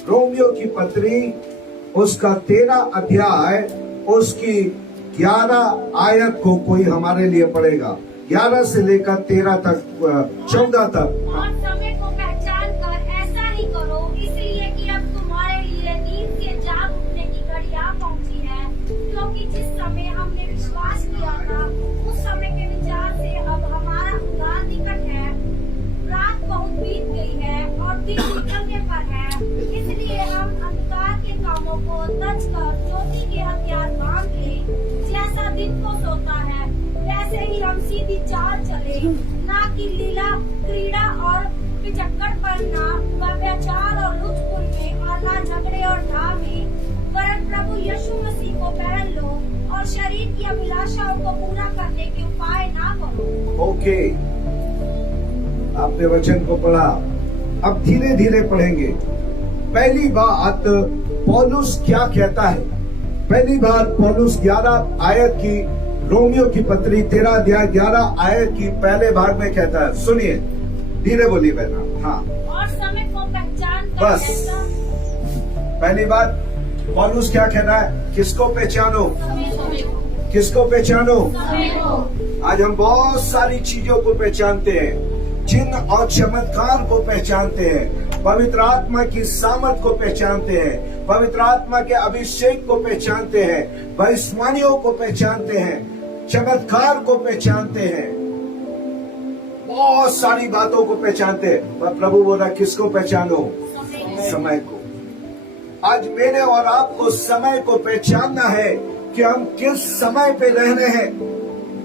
Romeo की पत्री उसका 13 अध्याय उसकी 11 आयत को कोई हमारे लिए पढ़ेगा। 11 से लेकर 13 तक 14 तक। और समय को पहचान कर ऐसा ही करो, इसलिए कि अब तुम्हारे लिए नींद से जाग उठने की घड़ी आ पहुंची है। क्योंकि जिस समय हमने विश्वास किया था, उस समय के विचार से अब हमारा उद्धार निकट है। रात बहुत बीत गई है और दिन निकलने पर है। इसलिए हम अंधकार के कामों को तज कर ज्योति के हथियार बांध ले। जैसा दिन को सोता है, वैसे ही हम सीधी चाल चले, ना कि लीला क्रीड़ा और पिचक्कड़पना, व्यभिचार और लुचपुन में, और ना झगड़े और ढा में, वरन प्रभु यीशु मसीह को पहन लो और शरीर की अभिलाषाओं को पूरा करने के उपाय ना करो। ओके, आपने वचन को पढ़ा, अब धीरे धीरे पढ़ेंगे। पहली बात पौलुस क्या कहता है? पहली बात पौलुस 11 आयत की, रोमियो की पत्री 13 अध्याय 11 आयत की पहले भाग में कहता है। सुनिए, धीरे बोलिए बहना। हाँ, और समय को पहचान कर बस पहली बात पौलुस क्या कह रहा है? किसको पहचानो? किसको पहचानो? आज हम बहुत सारी चीजों को पहचानते हैं, चिन्ह और चमत्कार को पहचानते हैं, पवित्र आत्मा की सामर्थ को पहचानते हैं, पवित्र आत्मा के अभिषेक को पहचानते हैं, भविष्यवाणियों को पहचानते हैं, चमत्कार को पहचानते हैं, बहुत सारी बातों को पहचानते हैं। पर प्रभु बोल रहा किसको पहचानो? समय को। आज मेरे और आपको समय को पहचानना है कि हम किस समय पे रह रहे हैं,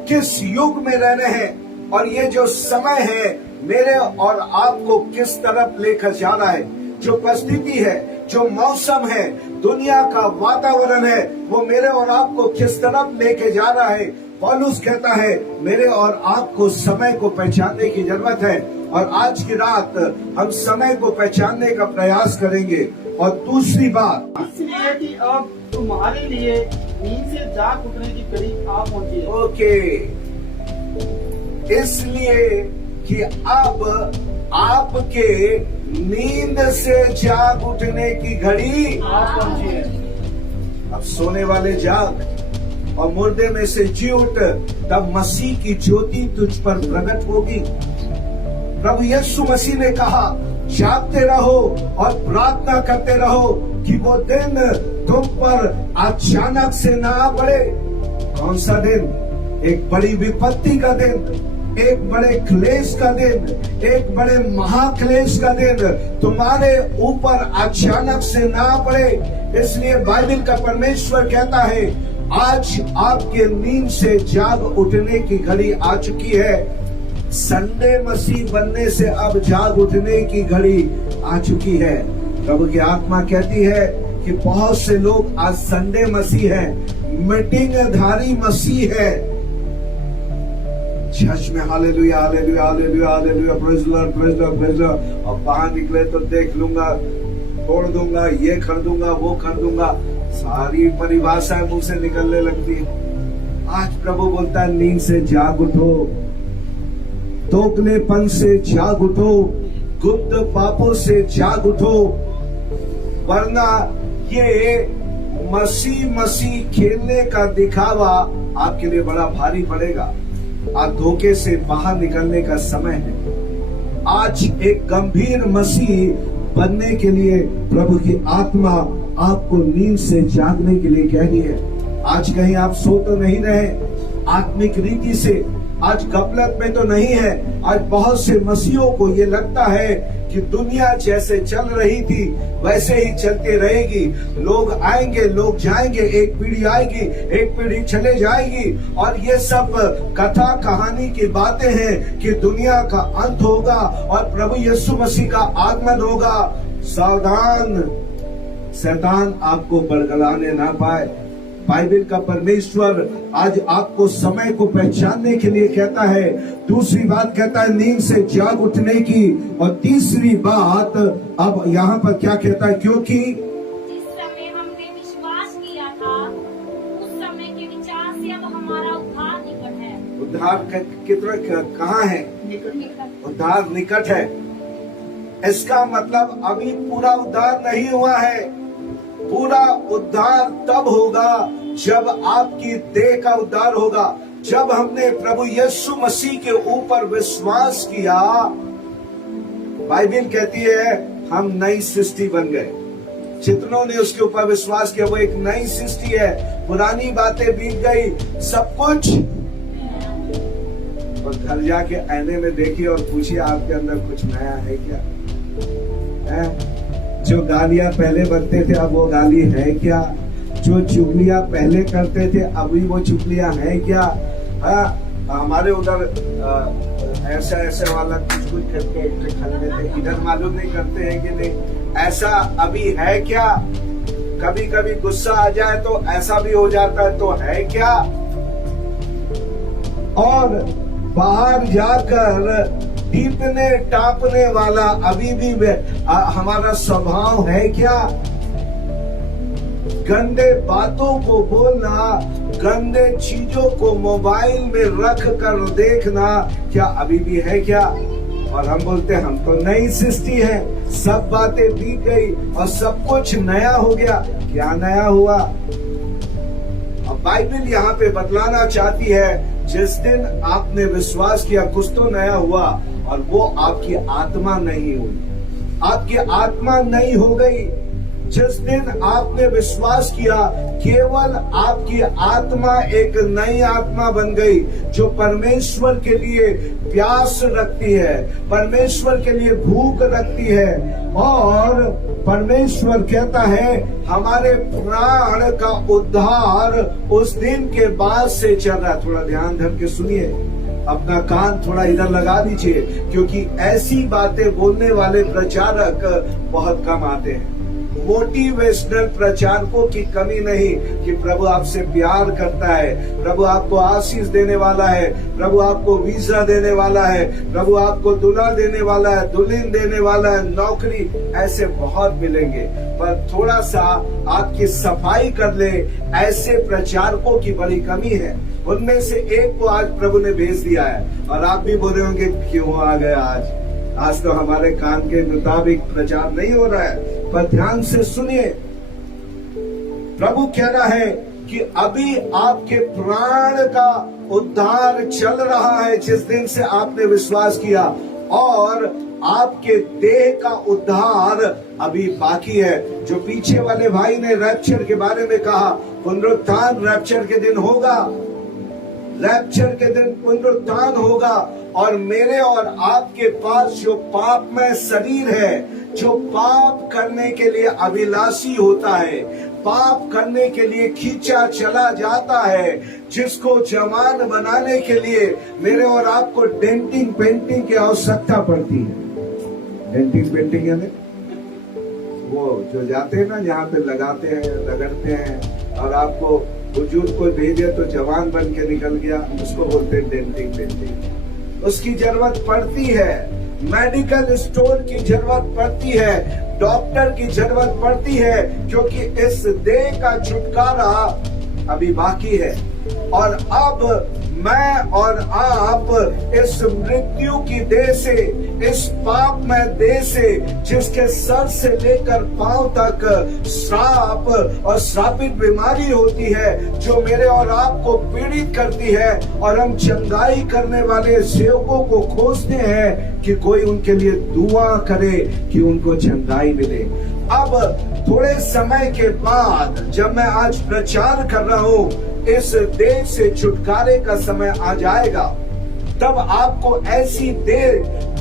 किस युग में रह रहे हैं, और ये जो समय है मेरे और आपको किस तरफ लेकर जा रहा है। जो परिस्थिति है, जो मौसम है, दुनिया का वातावरण है, वो मेरे और आपको किस तरफ लेके जा रहा है। पौलुस कहता है मेरे और आपको समय को पहचानने की जरूरत है, और आज की रात हम समय को पहचानने का प्रयास करेंगे। और दूसरी बात इसलिए कि अब तुम्हारे लिए नींद से जाग उठने की घड़ी आ पहुंची है। ओके, इसलिए कि अब आपके नींद से जाग उठने की घड़ी आ पहुंची है। अब सोने वाले जाग और मुर्दे में से जी उठ, तब मसीह की ज्योति तुझ पर प्रकट होगी। प्रभु यीशु मसीह ने कहा जागते रहो और प्रार्थना करते रहो कि वो दिन तुम पर अचानक से ना आ पड़े। कौन सा दिन? एक बड़ी विपत्ति का दिन, एक बड़े क्लेश का दिन, एक बड़े महाक्लेश का दिन तुम्हारे ऊपर अचानक से ना पड़े। इसलिए बाइबल का परमेश्वर कहता है आज आपके नींद से जाग उठने की घड़ी आ चुकी है। संडे मसीह बनने से अब जाग उठने की घड़ी आ चुकी है। प्रभु की आत्मा कहती है कि बहुत से लोग आज संडे मसीह है, मीटिंग धारी मसीह है। चर्च में hallelujah hallelujah hallelujah hallelujah, praise Lord praise Lord praise Lord, और बाहर निकले तो देख लूंगा, तोड़ दूंगा, ये खरीदूंगा, वो खरीदूंगा, सारी परिभाषाएं मुंह से निकलने लगती है। आज प्रभु बोलता है नींद से जाग उठो, तोकलेपन से जाग उठो, गुप्त पापों से जाग उठो, वरना ये मसीह खेलने का दिखावा आपके लिए बड़ा भारी पड़ेगा। आज धोखे से बाहर निकलने का समय है। आज एक गंभीर मसीह बनने के लिए प्रभु की आत्मा आपको नींद से जागने के लिए कह रही है। आज कहीं आप सो तो नहीं रहे आत्मिक रीति से, आज गफलत में तो नहीं है। आज बहुत से मसीहों को ये लगता है कि दुनिया जैसे चल रही थी वैसे ही चलती रहेगी। लोग आएंगे, लोग जाएंगे, एक पीढ़ी आएगी, एक पीढ़ी चले जाएगी, और ये सब कथा कहानी की बातें हैं कि दुनिया का अंत होगा और प्रभु यीशु मसीह का आगमन होगा। सावधान, शैतान आपको बरगलाने ना पाए। बाइबल का परमेश्वर आज आपको समय को पहचानने के लिए कहता है। दूसरी बात कहता है नींद से जाग उठने की, और तीसरी बात अब यहाँ पर क्या कहता है? क्योंकि जिस समय हमने विश्वास किया था, उस समय के विचार से अब हमारा उद्धार निकट है। उद्धार कितना कहाँ है? निकट। उद्धार निकट है। इसका मतलब अभी पूरा उद्धार नहीं हुआ है। पूरा उद्धार तब होगा जब आपकी देह का उद्धार होगा। जब हमने प्रभु यीशु मसीह के ऊपर विश्वास किया, बाइबल कहती है हम नई सृष्टि बन गए। जितनों ने उसके ऊपर विश्वास किया वो एक नई सृष्टि है। पुरानी बातें बीत गई, सब कुछ। और घर जाके आईने में देखिए और पूछिए आपके अंदर कुछ नया है क्या? है? जो गालियां पहले बनते थे अब वो गाली है क्या? जो चुगलियां पहले करते थे अभी वो चुगलियां हैं क्या? हमारे उधर ऐसा ऐसा वाला कुछ कुछ करके खरीदते थे, इधर मालूम नहीं करते हैं कि नहीं। ऐसा अभी है क्या? कभी कभी गुस्सा आ जाए तो ऐसा भी हो जाता है, तो है क्या? और बाहर जाकर टीपने टापने वाला अभी भी हमारा स्वभाव है क्या? गंदे बातों को बोलना, गंदे चीजों को मोबाइल में रख कर देखना, क्या अभी भी है क्या? और हम बोलते हम तो नई सृष्टि है, सब बातें बीत गई और सब कुछ नया हो गया। क्या नया हुआ? अब बाइबल यहाँ पे बतलाना चाहती है जिस दिन आपने विश्वास किया कुछ तो नया हुआ, और वो आपकी आत्मा नहीं हुई। आपकी आत्मा नहीं हो गई। जिस दिन आपने विश्वास किया केवल आपकी आत्मा एक नई आत्मा बन गई, जो परमेश्वर के लिए प्यास रखती है, परमेश्वर के लिए भूख रखती है। और परमेश्वर कहता है हमारे प्राण का उद्धार उस दिन के बाद से चल रहा। थोड़ा ध्यान धर के सुनिए, अपना कान थोड़ा इधर लगा दीजिए, क्योंकि ऐसी बातें बोलने वाले प्रचारक बहुत कम आते हैं। मोटिवेशनल प्रचारकों की कमी नहीं कि प्रभु आपसे प्यार करता है, प्रभु आपको आशीष देने वाला है, प्रभु आपको वीजा देने वाला है, प्रभु आपको दूल्हा देने वाला है, दुल्हन देने वाला है, नौकरी, ऐसे बहुत मिलेंगे। पर थोड़ा सा आपकी सफाई कर ले, ऐसे प्रचारकों की बड़ी कमी है। उनमें से एक को आज प्रभु ने भेज दिया है, और आप भी बोल रहे होंगे क्यों आ गया आज तो हमारे कान के मुताबिक प्रचार नहीं हो रहा है। पर ध्यान से सुनिए, प्रभु कह रहा है कि अभी आपके प्राण का उद्धार चल रहा है जिस दिन से आपने विश्वास किया, और आपके देह का उद्धार अभी बाकी है। जो पीछे वाले भाई ने रैप्चर के बारे में कहा, पुनरुत्थान रैप्चर के दिन होगा, रैप्चर के दिन पुनरुत्थान होगा, और मेरे और आपके पास जो पापमय शरीर है, जो पाप करने के लिए अभिलाषी होता है, पाप करने के लिए खींचा चला जाता है, जिसको जवान बनाने के लिए मेरे और आपको डेंटिंग पेंटिंग की आवश्यकता पड़ती है। डेंटिंग पेंटिंग यानी वो जो जाते हैं ना, जहाँ पे लगाते हैं, रगड़ते हैं, और आपको बुजुर्ग को भेजे तो जवान बन के निकल गया, उसको बोलते हैं डेंटिंग पेंटिंग। उसकी जरूरत पड़ती है, मेडिकल स्टोर की जरूरत पड़ती है, डॉक्टर की जरूरत पड़ती है, क्योंकि इस देह का छुटकारा अभी बाकी है। और अब मैं और आप इस मृत्यु की देह से, इस पापमय देह से, जिसके सर से लेकर पांव तक श्राप और श्रापित बीमारी होती है, जो मेरे और आपको पीड़ित करती है, और हम चंगाई करने वाले सेवकों को खोजते हैं कि कोई उनके लिए दुआ करे कि उनको चंगाई मिले। अब थोड़े समय के बाद जब मैं आज प्रचार कर रहा हूँ, इस देह से छुटकारे का समय आ जाएगा, तब आपको ऐसी देह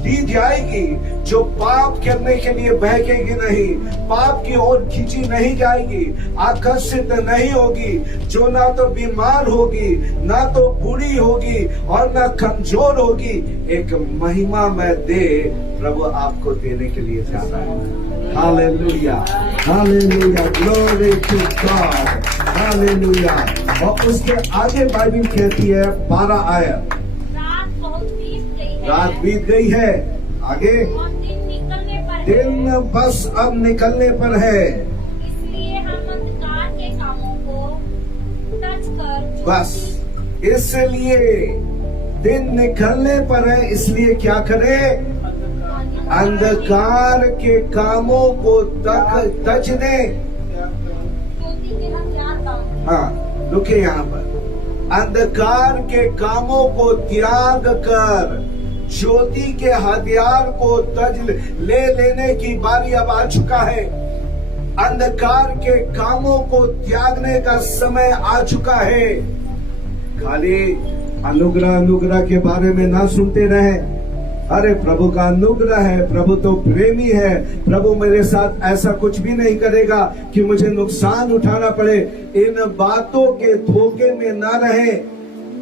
दी जाएगी जो पाप करने के लिए बहकेगी नहीं, पाप की ओर खींची नहीं जाएगी, आकर्षित नहीं होगी, जो ना तो बीमार होगी, ना तो बूढ़ी होगी, और ना कमजोर होगी। एक महिमामय देह प्रभु आपको देने के लिए चाहता है। Hallelujah, hallelujah, glory to God, hallelujah. और उसके आगे बाइबल कहती है 12 आयत, रात बीत गई है, आगे और दिन निकलने पर है। दिन बस अब निकलने पर है, इसलिए हम अंधकार के कामों को टच कर, बस इसलिए दिन निकलने पर है, इसलिए क्या करें? अंधकार के कामों को तजने, ज्योति के हथियार काम। हाँ रुके यहाँ पर, अंधकार के कामों को त्याग कर ज्योति के हथियार को तज लेने की बारी अब आ चुका है। अंधकार के कामों को त्यागने का समय आ चुका है। खाली अनुग्रह के बारे में ना सुनते रहे। अरे प्रभु का अनुग्रह है, प्रभु तो प्रेमी है, प्रभु मेरे साथ ऐसा कुछ भी नहीं करेगा कि मुझे नुकसान उठाना पड़े। इन बातों के धोखे में ना रहे।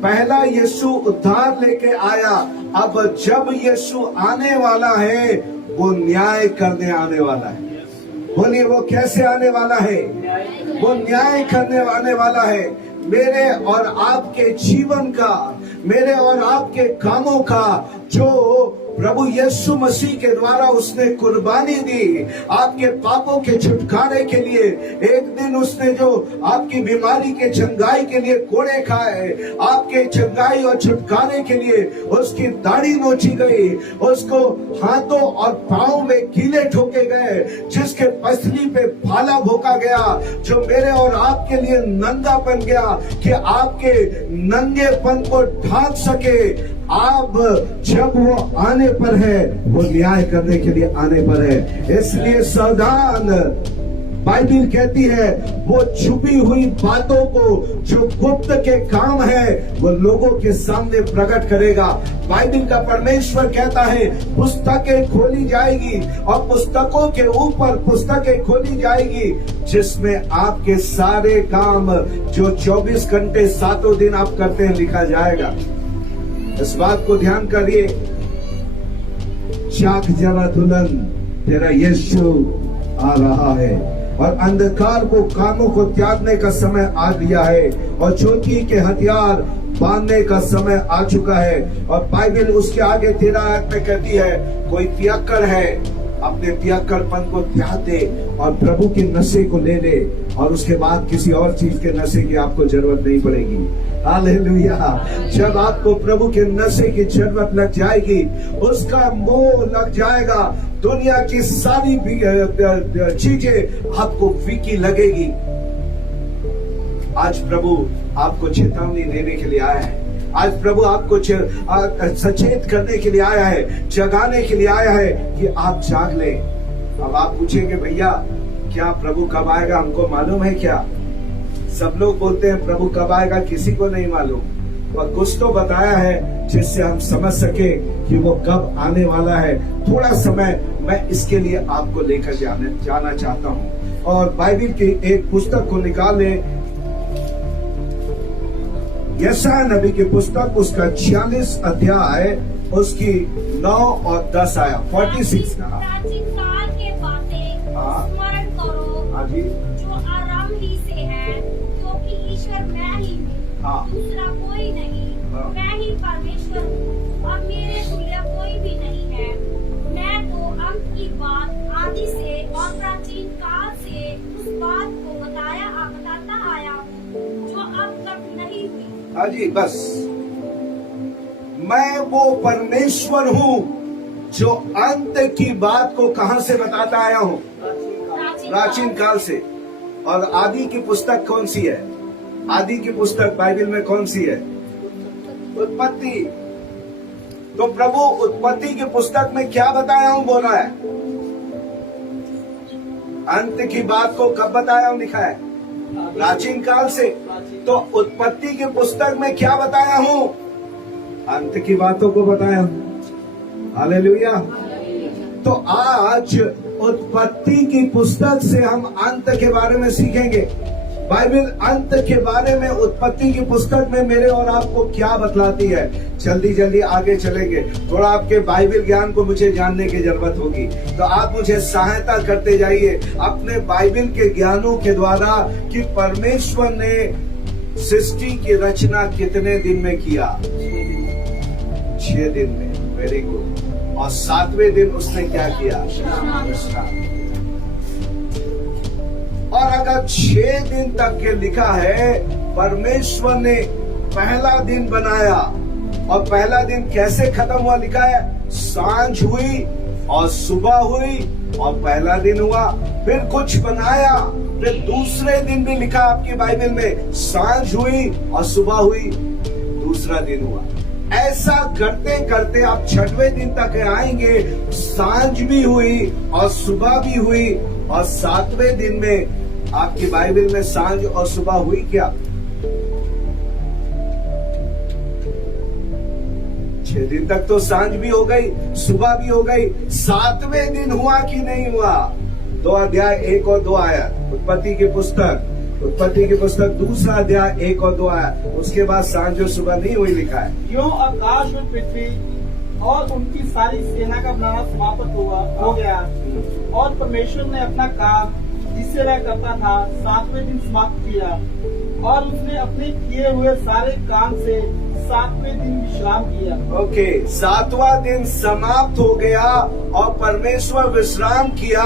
पहला यीशु उद्धार लेके आया, अब जब यीशु आने वाला है वो न्याय करने आने वाला है। बोलिए वो कैसे आने वाला है? वो न्याय करने आने वाला है। मेरे और आपके जीवन का, मेरे और आपके कामों का जो प्रभु यीशु मसीह के द्वारा उसने कुर्बानी दी आपके पापों के छुटकारे के लिए। एक दिन उसने जो आपकी बीमारी के चंगाई के लिए कोड़े खाए, आपके चंगाई और छुटकारे के लिए उसकी दाढ़ी नोची गई, उसको हाथों और पांव में कीले ठोके गए, जिसके पसली पे भाला भोंका गया, जो मेरे और आपके लिए नंगा बन गया कि आपके नंगेपन को ढांक सके। अब जब वो आने पर है, वो न्याय करने के लिए आने पर है। इसलिए सावधान। बाइबिल कहती है वो छुपी हुई बातों को, जो गुप्त के काम है, वो लोगों के सामने प्रकट करेगा। बाइबिल का परमेश्वर कहता है पुस्तकें खोली जाएगी और पुस्तकों के ऊपर पुस्तकें खोली जाएगी, जिसमें आपके सारे काम जो 24 घंटे 7 दिन आप करते हैं लिखा जाएगा। इस बात को ध्यान करिए। जाग जरा दुल्हन, तेरा यीशु आ रहा है और अंधकार को कामों को त्यागने का समय आ गया है और ज्योति के हथियार बांधने का समय आ चुका है। और बाइबिल उसके आगे 13 आयत में कहती है कोई पियक्कड़ है, अपने पियक्कड़पन को त्याग दे और प्रभु के नशे को ले ले, और उसके बाद किसी और चीज के नशे की आपको जरूरत नहीं पड़ेगी। हालेलुया। जब आपको प्रभु के नशे की जरूरत लग जाएगी, उसका मोह लग जाएगा, दुनिया की सारी चीजें आपको फीकी लगेगी। आज प्रभु आपको चेतावनी देने के लिए आया है। आज प्रभु आपको सचेत करने के लिए आया है, जगाने के लिए आया है कि आप जाग लें। अब आप पूछेंगे भैया क्या प्रभु कब आएगा हमको मालूम है क्या? सब लोग बोलते हैं प्रभु कब आएगा, किसी को नहीं मालूम। और कुछ तो बताया है जिससे हम समझ सके कि वो कब आने वाला है। थोड़ा समय मैं इसके लिए आपको लेकर जाना चाहता हूँ। और बाइबिल की एक पुस्तक को निकाले, यशायाह नबी की पुस्तक, उसका 46 अध्याय, उसकी 9 और 10 आया 46 का। प्राचीन काल के बातें स्मरण करो। हाँ जी। जो आरंभ ही से है, क्योंकि ईश्वर मैं ही हूँ, दूसरा कोई नहीं। मैं ही परमेश्वर हूँ और मेरे तुल्य कोई भी नहीं है। मैं तो अंत की बात आदि से और प्राचीन काल से उस बात को बताता आया हूँ जो अब तक नहीं हुई। हाँ जी, बस मैं वो परमेश्वर हूँ जो अंत की बात को कहां से बताता आया हूँ? प्राचीन काल से। और आदि की पुस्तक कौन सी है? आदि की पुस्तक बाइबल में कौन सी है? उत्पत्ति। तो प्रभु उत्पत्ति की पुस्तक में क्या बताया हूँ बोल रहा है? अंत की बात को कब बताया हूँ लिखा है? प्राचीन काल से। तो उत्पत्ति की पुस्तक में क्या बताया हूँ? अंत की बातों को बताया हूँ। हालेलुया। तो आज उत्पत्ति की पुस्तक से हम अंत के बारे में सीखेंगे। बाइबिल अंत के बारे में उत्पत्ति की पुस्तक में मेरे और आपको क्या बतलाती है। जल्दी जल्दी आगे चलेंगे। थोड़ा आपके बाइबिल ज्ञान को मुझे जानने की जरूरत होगी, तो आप मुझे सहायता करते जाइए अपने बाइबिल के ज्ञानों के द्वारा कि परमेश्वर ने सृष्टि की रचना कितने दिन में किया? 6 दिन में। Very good. और 7वें दिन उसने क्या किया? और अगर 6 दिन तक के लिखा है, परमेश्वर ने पहला दिन बनाया, और पहला दिन कैसे खत्म हुआ लिखा है? सांझ हुई और सुबह हुई और पहला दिन हुआ। फिर कुछ बनाया, फिर दूसरे दिन भी लिखा आपकी बाइबल में, सांझ हुई और सुबह हुई, दूसरा दिन हुआ। ऐसा करते करते आप 6वें दिन तक आएंगे, सांझ भी हुई और सुबह भी हुई, और 7वें दिन में आपकी बाइबल में सांझ और सुबह हुई क्या? 6 दिन तक तो सांझ भी हो गई, सुबह भी हो गई। 7वें दिन हुआ कि नहीं हुआ? 2 अध्याय 1 और 2 आयत उत्पत्ति की पुस्तक 2 अध्याय 1 और 2 आयत। उसके बाद सांझ और सुबह नहीं हुई लिखा है। क्यों आकाश और पृथ्वी और उनकी सारी सेना का बनाना समाप्त हो गया, और परमेश्वर ने अपना काम जिससे वह करता था 7वें दिन समाप्त किया, और उसने अपने किए हुए सारे काम से 7वें दिन विश्राम किया। ओके, 7वां दिन समाप्त हो गया और परमेश्वर विश्राम किया।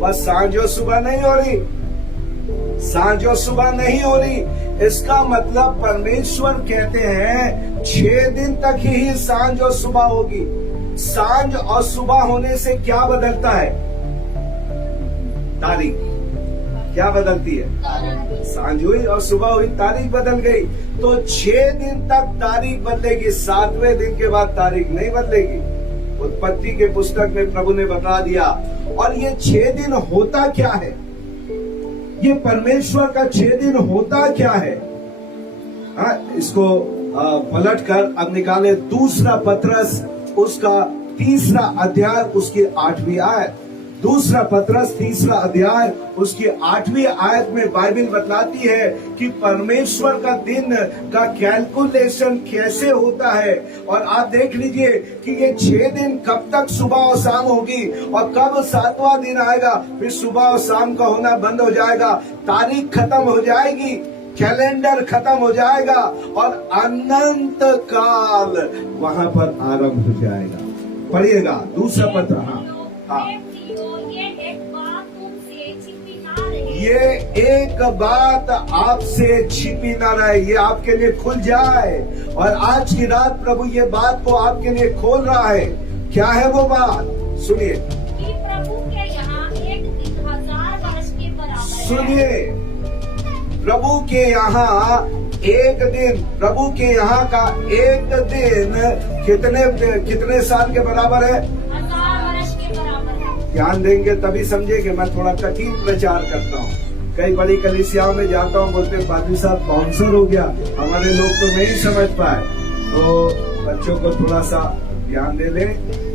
बस सांझ और सुबह नहीं हो रही, सांझ और सुबह नहीं हो रही। इसका मतलब परमेश्वर कहते हैं 6 दिन तक ही सांझ और सुबह होगी। सांझ और सुबह होने से क्या बदलता है? तारीख क्या बदलती है? सांझ हुई और सुबह हुई, तारीख बदल गई। तो 6 दिन तक तारीख बदलेगी, 7वें दिन के बाद तारीख नहीं बदलेगी। उत्पत्ति के पुस्तक में प्रभु ने बता दिया। और ये 6 दिन होता क्या है? ये परमेश्वर का 6 दिन होता क्या है? इसको पलट कर अब निकाले दूसरा पत्रस उसका 3रा अध्याय उसकी 8वीं आयत। दूसरा पत्रस 3रा अध्याय उसकी 8वीं आयत में बाइबल बतलाती है कि परमेश्वर का दिन का कैलकुलेशन कैसे होता है। और आप देख लीजिए कि ये 6 दिन कब तक सुबह और शाम होगी, और कब 7वां दिन आएगा फिर सुबह और शाम का होना बंद हो जाएगा, तारीख खत्म हो जाएगी, कैलेंडर खत्म हो जाएगा, और अनंत काल वहां पर आरंभ हो जाएगा। पढ़िएगा दूसरा पत्र। हाँ, ये एक बात आपसे छिपी ना रहे, ये आपके लिए खुल जाए। और आज की रात प्रभु ये बात को आपके लिए खोल रहा है। क्या है वो बात? सुनिए, कि प्रभु के यहाँ एक दिन 1000 वर्ष के बराबर है। सुनिए, प्रभु के यहाँ एक दिन, प्रभु के यहाँ का एक दिन कितने साल के बराबर है? 1000 वर्ष के बराबर है। ध्यान देंगे तभी समझेंगे। मैं थोड़ा कठिन प्रचार करता हूँ, कई बड़ी कलीसियाओं में जाता हूँ, बोलते पादरी साहब बाउंसर हो गया, हमारे लोग तो नहीं समझ पाए। तो बच्चों को थोड़ा सा ध्यान दे ले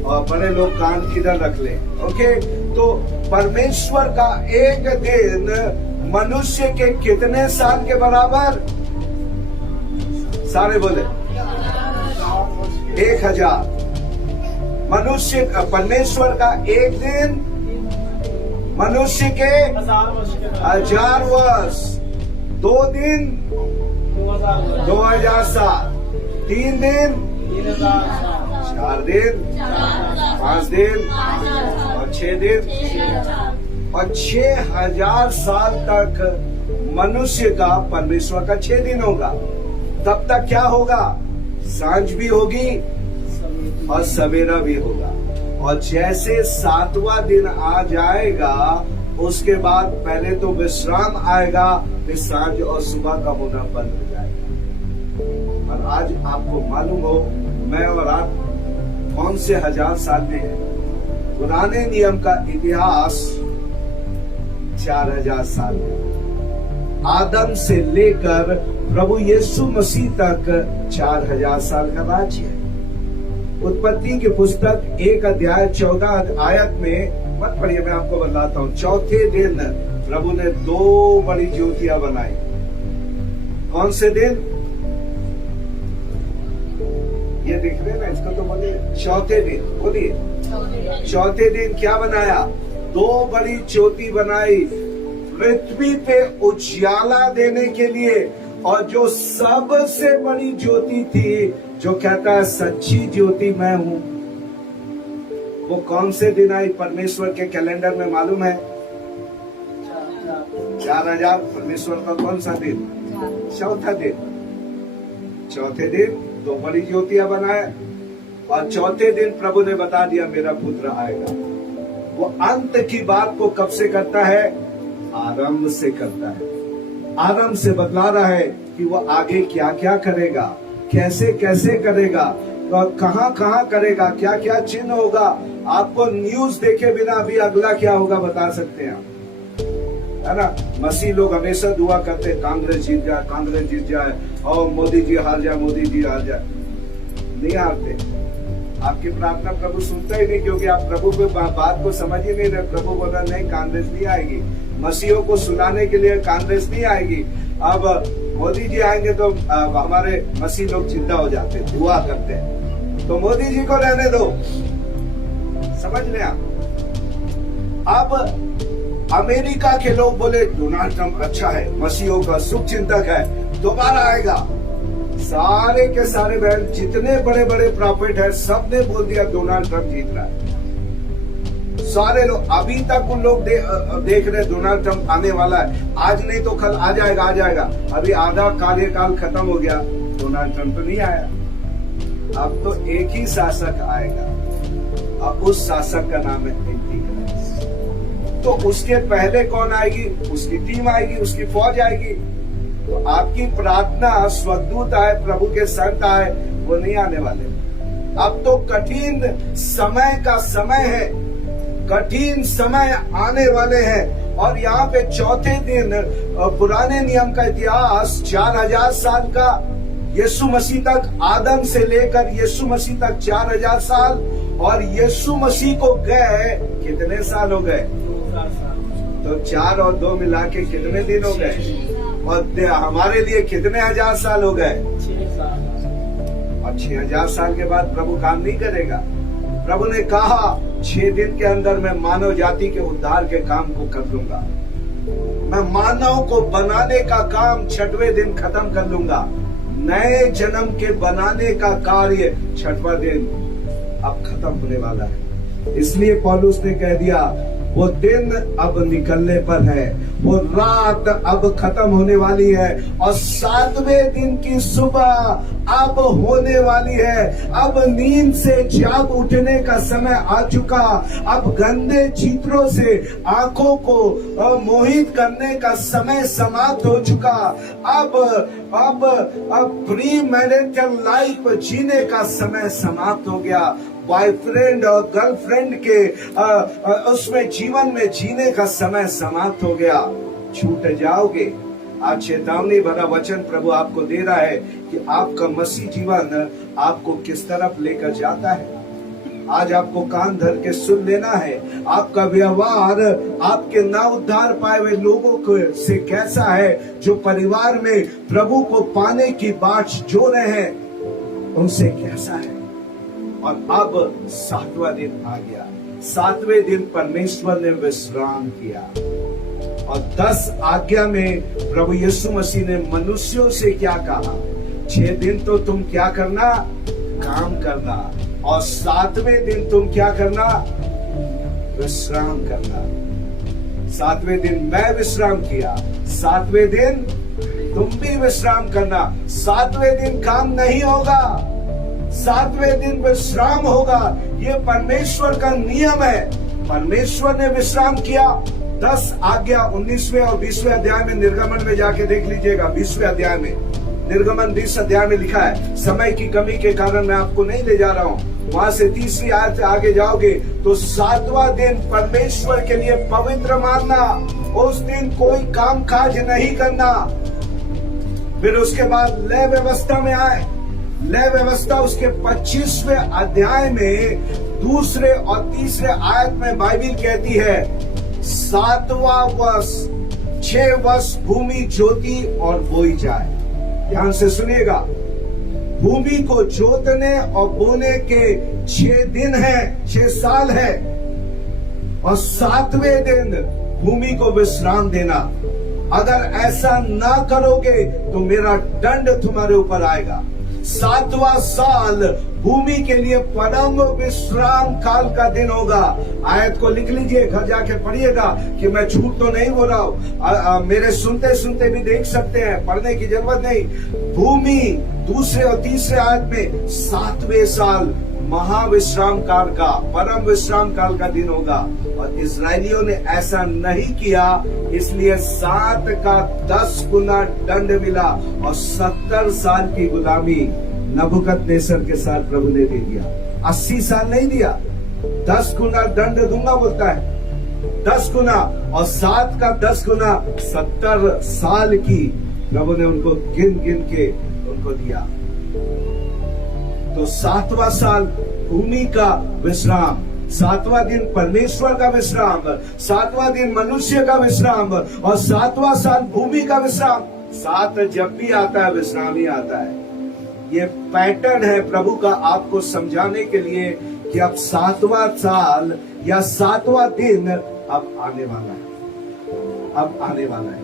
और बड़े लोग कान किधर रख ले। ओके, तो परमेश्वर का एक दिन मनुष्य के कितने साल के बराबर? सारे बोले 1000। मनुष्य, परमेश्वर का एक दिन मनुष्य के 1000 वर्ष, 2 दिन 2000 साल, 3 दिन 4 दिन, 5 दिन और 6 दिन, और 6000 साल तक मनुष्य का परमेश्वर का 6 दिन होगा। तब तक क्या होगा? सांझ भी होगी और सवेरा भी होगा। और जैसे 7वां दिन आ जाएगा उसके बाद पहले तो विश्राम आएगा, फिर सांझ और सुबह का होना बंद हो जाएगा। और आज आपको मालूम हो, मैं और आप कौन से 1000 साल में है? पुराने नियम का इतिहास 4000 साल में, आदम से लेकर प्रभु यीशु मसीह तक 4000 साल का राज्य है। उत्पत्ति की पुस्तक 1 अध्याय 14 आयत में मत पढ़िए, मैं आपको बताता हूँ। 4थे दिन प्रभु ने 2 बड़ी ज्योतियां बनाई। कौन से दिन? ये दिख रहे ना, इसको तो बोलिए 4थे दिन, बोलिए 4थे दिन क्या बनाया? 2 बड़ी ज्योति बनाई पृथ्वी पे उजाला देने के लिए। और जो सबसे बड़ी ज्योति थी, जो कहता है सच्ची ज्योति मैं हूं, वो कौन से दिन आई परमेश्वर के कैलेंडर में मालूम है? 4000। परमेश्वर का कौन सा दिन? 4था दिन। 4थे दिन 2 बड़ी ज्योतियां बनाए, और 4थे दिन प्रभु ने बता दिया मेरा पुत्र आएगा। वो अंत की बात को कब से करता है? आरंभ से करता है। आरंभ से बतला रहा है कि वो आगे क्या क्या करेगा, कैसे कैसे करेगा, और कहां कहां करेगा, क्या क्या चिन्ह होगा। आपको न्यूज देखे बिना अभी अगला क्या होगा बता सकते हैं, है ना। मसीह लोग हमेशा दुआ करते कांग्रेस जीत जाए, कांग्रेस जीत जाए, और मोदी जी हार जाए, मोदी जी हार जाए। नहीं हारते। आपकी प्रार्थना प्रभु सुनता ही नहीं, क्योंकि आप प्रभु के बात को समझ ही नहीं रहे। प्रभु बोला नहीं, कांग्रेस नहीं आएगी। मसीहों को सुलाने के लिए कांग्रेस नहीं आएगी। अब मोदी जी आएंगे तो हमारे मसीह लोग चिंता हो जाते, दुआ करते हैं, तो मोदी जी को रहने दो। समझ रहे आप? अब अमेरिका के लोग बोले डोनाल्ड ट्रंप अच्छा है, मसीहों का शुभ चिंतक है, दोबारा आएगा। सारे के सारे बहन जितने बड़े बड़े प्रॉफिट है, सबने बोल दिया डोनाल्ड ट्रंप जीत रहा है। सारे लोग अभी तक उन लोग देख रहे डोनाल्ड ट्रंप आने वाला है, आज नहीं तो कल आ जाएगा, आ जाएगा। अभी आधा कार्यकाल खत्म हो गया, डोनाल्ड ट्रंप तो नहीं आया। अब तो एक ही शासक आएगा, अब उस शासक का नाम है एंटीक्राइस्ट। तो उसके पहले कौन आएगी? उसकी टीम आएगी, उसकी फौज आएगी। तो आपकी प्रार्थना स्वर्गदूत आए, प्रभु के संत आए, वो नहीं आने वाले। अब तो कठिन समय का समय है, कठिन समय आने वाले हैं। और यहाँ पे चौथे दिन पुराने नियम का इतिहास 4000 साल का, यीशु मसीह तक, आदम से लेकर यीशु मसीह तक 4000 साल, और यीशु मसीह को गए कितने साल हो गए? 2000 साल। तो 4 और 2 मिला के कितने दिन हो गए? और हमारे लिए कितने हजार साल हो गए? 6 साल। और 6000 साल के बाद प्रभु काम नहीं करेगा। प्रभु ने कहा 6 दिन के अंदर मैं मानव जाति के उद्धार के काम को कर लूंगा। मैं मानव को बनाने का काम 6वें दिन खत्म कर लूंगा। नए जन्म के बनाने का कार्य 6वां दिन अब खत्म होने वाला है। इसलिए पौलुस ने कह दिया वो दिन अब निकलने पर है, वो रात अब खत्म होने वाली है, और 7वें दिन की सुबह अब होने वाली है। अब नींद से जाग उठने का समय आ चुका। अब गंदे चित्रों से आंखों को मोहित करने का समय समाप्त हो चुका। अब प्री मैरिटल लाइफ जीने का समय समाप्त हो गया। बॉयफ्रेंड और गर्लफ्रेंड के उसमें जीवन में जीने का समय समाप्त हो गया। छूट जाओगे। आज चेतावनी भरा वचन प्रभु आपको दे रहा है कि आपका मसीह जीवन आपको किस तरफ लेकर जाता है। आज आपको कान धर के सुन लेना है। आपका व्यवहार आपके ना उद्धार पाए हुए लोगों को से कैसा है, जो परिवार में प्रभु को पाने की बाट जो रहे हैं, उनसे कैसा है। और अब 7वां दिन आ गया। 7वें दिन परमेश्वर ने विश्राम किया। और 10 आज्ञा में प्रभु यीशु मसीह ने मनुष्यों से क्या कहा? 6 दिन तो तुम क्या करना? काम करना। और 7वें दिन तुम क्या करना? विश्राम करना। 7वें दिन मैं विश्राम किया, 7वें दिन तुम भी विश्राम करना। 7वें दिन काम नहीं होगा, 7वें दिन विश्राम होगा। ये परमेश्वर का नियम है। परमेश्वर ने विश्राम किया। 10 आज्ञा 19वें और 20वें अध्याय में, निर्गमन में जाके देख लीजिएगा। 20वें अध्याय में, निर्गमन 20 अध्याय में लिखा है। समय की कमी के कारण मैं आपको नहीं ले जा रहा हूँ। वहां से 3री आयत से आगे जाओगे तो 7वां दिन परमेश्वर के लिए पवित्र मानना। उस दिन कोई काम काज नहीं करना। फिर उसके बाद लय व्यवस्था में आए। लय व्यवस्था उसके 25वें अध्याय में 2 और 3 आयत में बाइबिल कहती है 7वां वर्ष 6 वर्ष भूमि जोती और बोई जाए। ध्यान से सुनिएगा। भूमि को जोतने और बोने के 6 दिन है, 6 साल है। और 7वें दिन भूमि को विश्राम देना। अगर ऐसा ना करोगे तो मेरा दंड तुम्हारे ऊपर आएगा। 7वां साल भूमि के लिए परम विश्राम काल का दिन होगा। आयत को लिख लीजिए, घर जाके पढ़िएगा कि मैं झूठ तो नहीं बोल रहा हूँ। मेरे सुनते सुनते भी देख सकते हैं, पढ़ने की जरूरत नहीं। भूमि 2 और 3 आयत में 7वें साल महाविश्राम काल का, परम विश्राम काल का दिन होगा। और इजरायलियों ने ऐसा नहीं किया, इसलिए 7 का 10 गुना दंड मिला और 70 साल की गुलामी नबूकदनेस्सर के साथ प्रभु ने दे दिया। 80 साल नहीं दिया, 10 गुना दंड दूंगा बोलता है, 10 गुना, और 7 का 10 गुना 70 साल की प्रभु ने उनको गिन गिन के उनको दिया। तो 7वां साल भूमि का विश्राम, 7वां दिन परमेश्वर का विश्राम, 7वां दिन मनुष्य का विश्राम और 7वां साल भूमि का विश्राम। 7 जब भी आता है विश्राम ही आता है। ये पैटर्न है प्रभु का आपको समझाने के लिए कि अब 7वां साल या 7वां दिन अब आने वाला है, अब आने वाला है,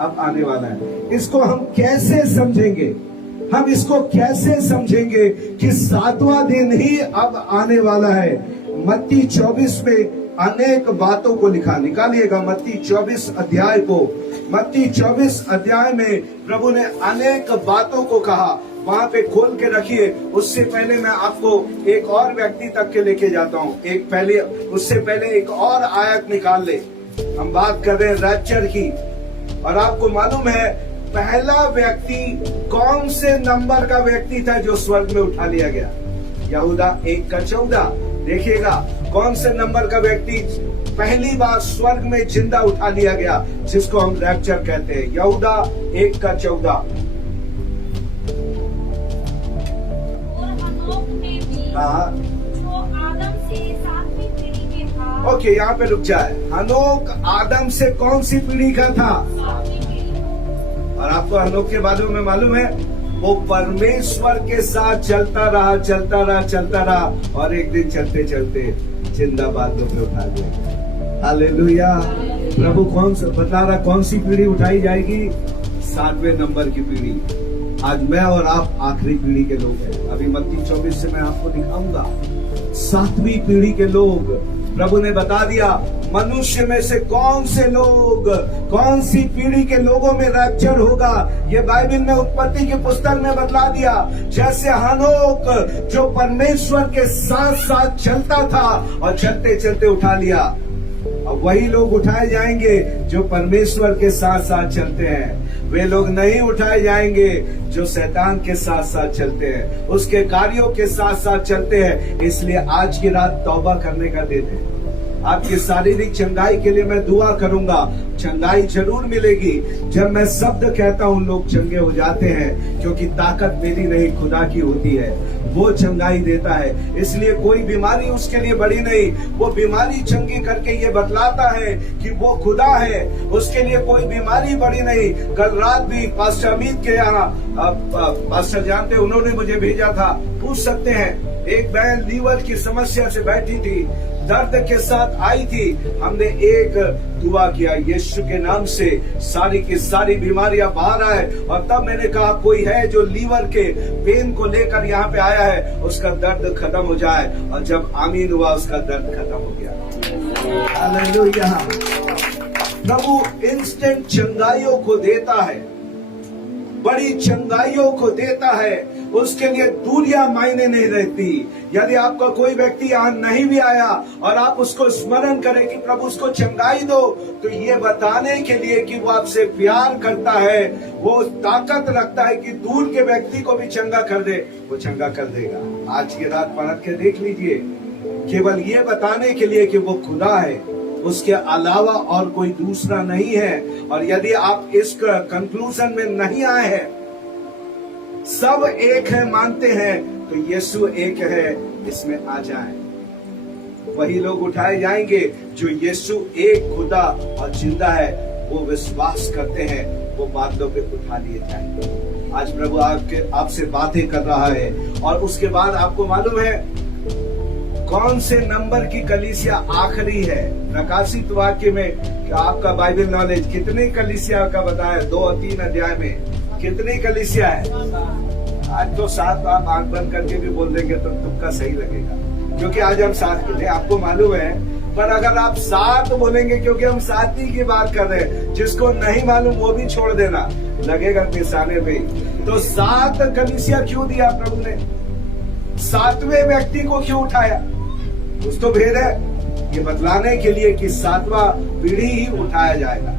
अब आने वाला है। इसको हम कैसे समझेंगे? हम इसको कैसे समझेंगे कि 7वां दिन ही अब आने वाला है? मत्ती 24 में अनेक बातों को लिखा, निकालिएगा मत्ती 24 अध्याय को। मत्ती 24 अध्याय में प्रभु ने अनेक बातों को कहा, वहां पे खोल के रखिए। उससे पहले मैं आपको एक और व्यक्ति तक के लेके जाता हूँ। उससे पहले एक और आयत निकाल ले। हम बात कर रहे हैं रैप्चर की, और आपको मालूम है पहला व्यक्ति कौन से नंबर का व्यक्ति था जो स्वर्ग में उठा लिया गया? यहूदा 1 का 14। देखिएगा कौन से नंबर का व्यक्ति पहली बार स्वर्ग में जिंदा उठा लिया गया, जिसको हम रैप्चर कहते हैं। यहूदा 1 का 14। और हनोक में भी हाँ, जो आदम से 7वीं पीढ़ी में था। ओके, यहाँ पे रुक जाए। हनोक आदम से कौन सी पीढ़ी का था? 7वीं पीढ़ी। और आपको हनोक के बारे में मालूम है, वो परमेश्वर के साथ चलता रहा, चलता रहा, चलता रहा, और एक दिन चलते चलते जिंदा बादलों पे उठा दिया। हालेलुया। प्रभु कौन सा बता रहा, कौन सी पीढ़ी उठाई जाएगी? 7वें नंबर की पीढ़ी। आज मैं और आप आखिरी पीढ़ी के लोग हैं। अभी मत्ती 24 से मैं आपको दिखाऊंगा 7वीं पीढ़ी के लोग। प्रभु ने बता दिया मनुष्य में से कौन से लोग, कौन सी पीढ़ी के लोगों में रैप्चर होगा। ये बाइबल में उत्पत्ति की पुस्तक में बतला दिया। जैसे हनोक जो परमेश्वर के साथ साथ चलता था और चलते चलते उठा लिया, अब वही लोग उठाए जाएंगे जो परमेश्वर के साथ साथ चलते हैं। वे लोग नहीं उठाए जाएंगे जो शैतान के साथ साथ चलते हैं, उसके कार्यों के साथ साथ चलते हैं। इसलिए आज की रात तौबा करने का दिन है। आपकी शारीरिक चंगाई के लिए मैं दुआ करूंगा। चंगाई जरूर मिलेगी। जब मैं शब्द कहता हूं लोग चंगे हो जाते हैं, क्योंकि ताकत मेरी नहीं खुदा की होती है। वो चंगाई देता है, इसलिए कोई बीमारी उसके लिए बड़ी नहीं। वो बीमारी चंगी करके ये बतलाता है कि वो खुदा है। उसके लिए कोई बीमारी बड़ी नहीं। कल रात भी पास्टर अमित के यहाँ पास्टर जानते, उन्होंने मुझे भेजा था, पूछ सकते हैं। एक बहन लीवर की समस्या से बैठी थी, दर्द के साथ आई थी। हमने एक दुआ किया, यीशु के नाम से सारी की सारी बीमारियां बाहर आए। और तब मैंने कहा कोई है जो लीवर के पेन को लेकर यहाँ पे आया है, उसका दर्द खत्म हो जाए। और जब आमीन हुआ, उसका दर्द खत्म हो गया। हालेलुया। प्रभु इंस्टेंट चंगाइयों को देता है, बड़ी चंगाइयों को देता है। उसके लिए दूरियां मायने नहीं रहती। यदि आपका कोई व्यक्ति यहाँ नहीं भी आया और आप उसको स्मरण करें कि प्रभु उसको चंगाई दो, तो ये बताने के लिए कि वो आपसे प्यार करता है, वो ताकत रखता है कि दूर के व्यक्ति को भी चंगा कर दे, वो चंगा कर देगा। आज की रात परख के देख लीजिए, केवल ये बताने के लिए कि वो खुदा है, उसके अलावा और कोई दूसरा नहीं है। और यदि आप इस कंक्लूजन में नहीं आए हैं, सब एक है मानते हैं, तो यीशु एक है, इसमें आ जाएं। वही लोग उठाए जाएंगे जो यीशु एक खुदा और जिंदा है, वो विश्वास करते हैं, वो बादलों पे उठा लिए जाएंगे। आज प्रभु आपसे बातें कर रहा है। और उसके बाद आपको मालूम है कौन से नंबर की कलीसिया आखिरी है? प्रकाशित वाक्य में आपका बाइबल नॉलेज कितने कलीसिया का बताया? 2 और 3 अध्याय में कितनी कलीसिया है? आज तो 7 आप आंख बंद करके भी बोल देंगे तो तुमका सही लगेगा, क्योंकि आज हम 7 के लिए आपको मालूम है। पर अगर आप 7 बोलेंगे, क्योंकि हम 7 ही की बात कर रहे हैं, जिसको नहीं मालूम वो भी छोड़ देना, लगेगा निशाने पे। तो 7 कलीसिया क्यों दिया प्रभु ने? सातवें व्यक्ति को क्यों उठाया? कुछ तो भेद है। ये बतलाने के लिए कि सातवां पीढ़ी ही उठाया जाएगा।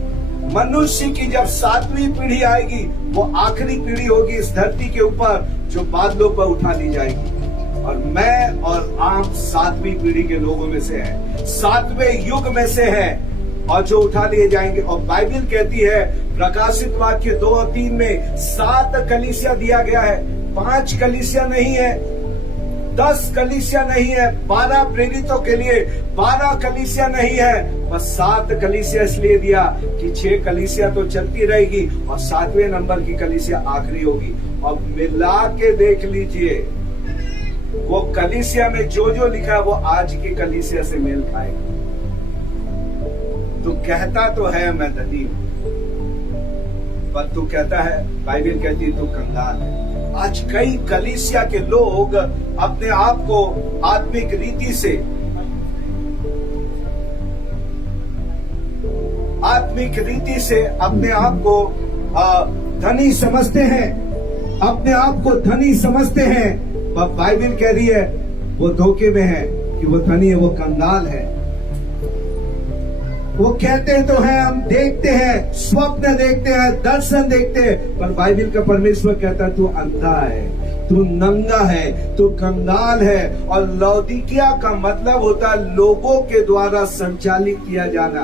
मनुष्य की जब सातवीं पीढ़ी आएगी, वो आखिरी पीढ़ी होगी इस धरती के ऊपर जो बादलों पर उठा ली जाएगी। और मैं और आप सातवीं पीढ़ी के लोगों में से हैं, सातवें युग में से हैं और जो उठा लिए जाएंगे। और बाइबल कहती है प्रकाशित वाक्य 2 और 3 में 7 कलीसिया दिया गया है। 5 कलीसिया नहीं है, 10 कलीसिया नहीं है, 12 प्रेरितों के लिए 12 कलीसिया नहीं है, बस 7 कलीसिया इसलिए दिया कि 6 कलीसिया तो चलती रहेगी और 7वें नंबर की कलीसिया आखिरी होगी। और मिला के देख लीजिए, वो कलीसिया में जो जो लिखा है वो आज की कलीसिया से मेल खाएगा। तू कहता तो है मैं धनी हूं, पर तू कहता है, बाइबल कहती है तू कंगाल है। आज कई कलीसिया के लोग अपने आप को आत्मिक रीति से अपने आप को धनी समझते हैं, अपने आप को धनी समझते हैं, पर बाइबल कह रही है वो धोखे में है कि वो धनी है, वो कंगाल है। वो कहते तो हैं, हम देखते हैं, स्वप्न देखते हैं, दर्शन देखते हैं, पर बाइबल का परमेश्वर कहता है तू अंधा है, तू नंगा है, तू कंगाल है। और लौदीकिया का मतलब होता है लोगों के द्वारा संचालित किया जाना,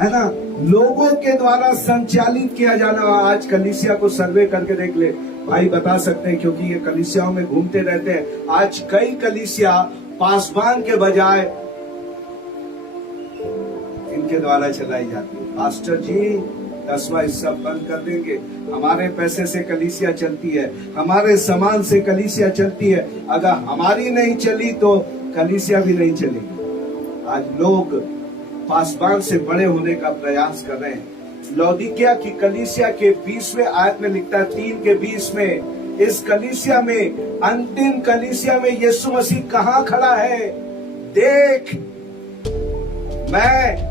है ना, लोगों के द्वारा संचालित किया जाना। आज कलीसिया को सर्वे करके देख ले, भाई बता सकते हैं, क्योंकि ये कलीसियाओं में घूमते रहते हैं। आज कई कलीसिया पासबान के बजाय इनके द्वारा चलाई जाती है। पास्टर जी 10वां हिस्सा बंद कर देंगे, हमारे पैसे से कलीसिया चलती है, हमारे सामान से कलीसिया चलती है, अगर हमारी नहीं चली तो कलीसिया भी नहीं चलेगी। आज लोग पासबान से बड़े होने का प्रयास कर रहे हैं। लौदीकिया की कलीसिया के 20वें आयत में लिखता है 3 के 20 में, इस कलीसिया में, अंतिम कलीसिया में यीशु मसीह कहाँ खड़ा है? देख, मैं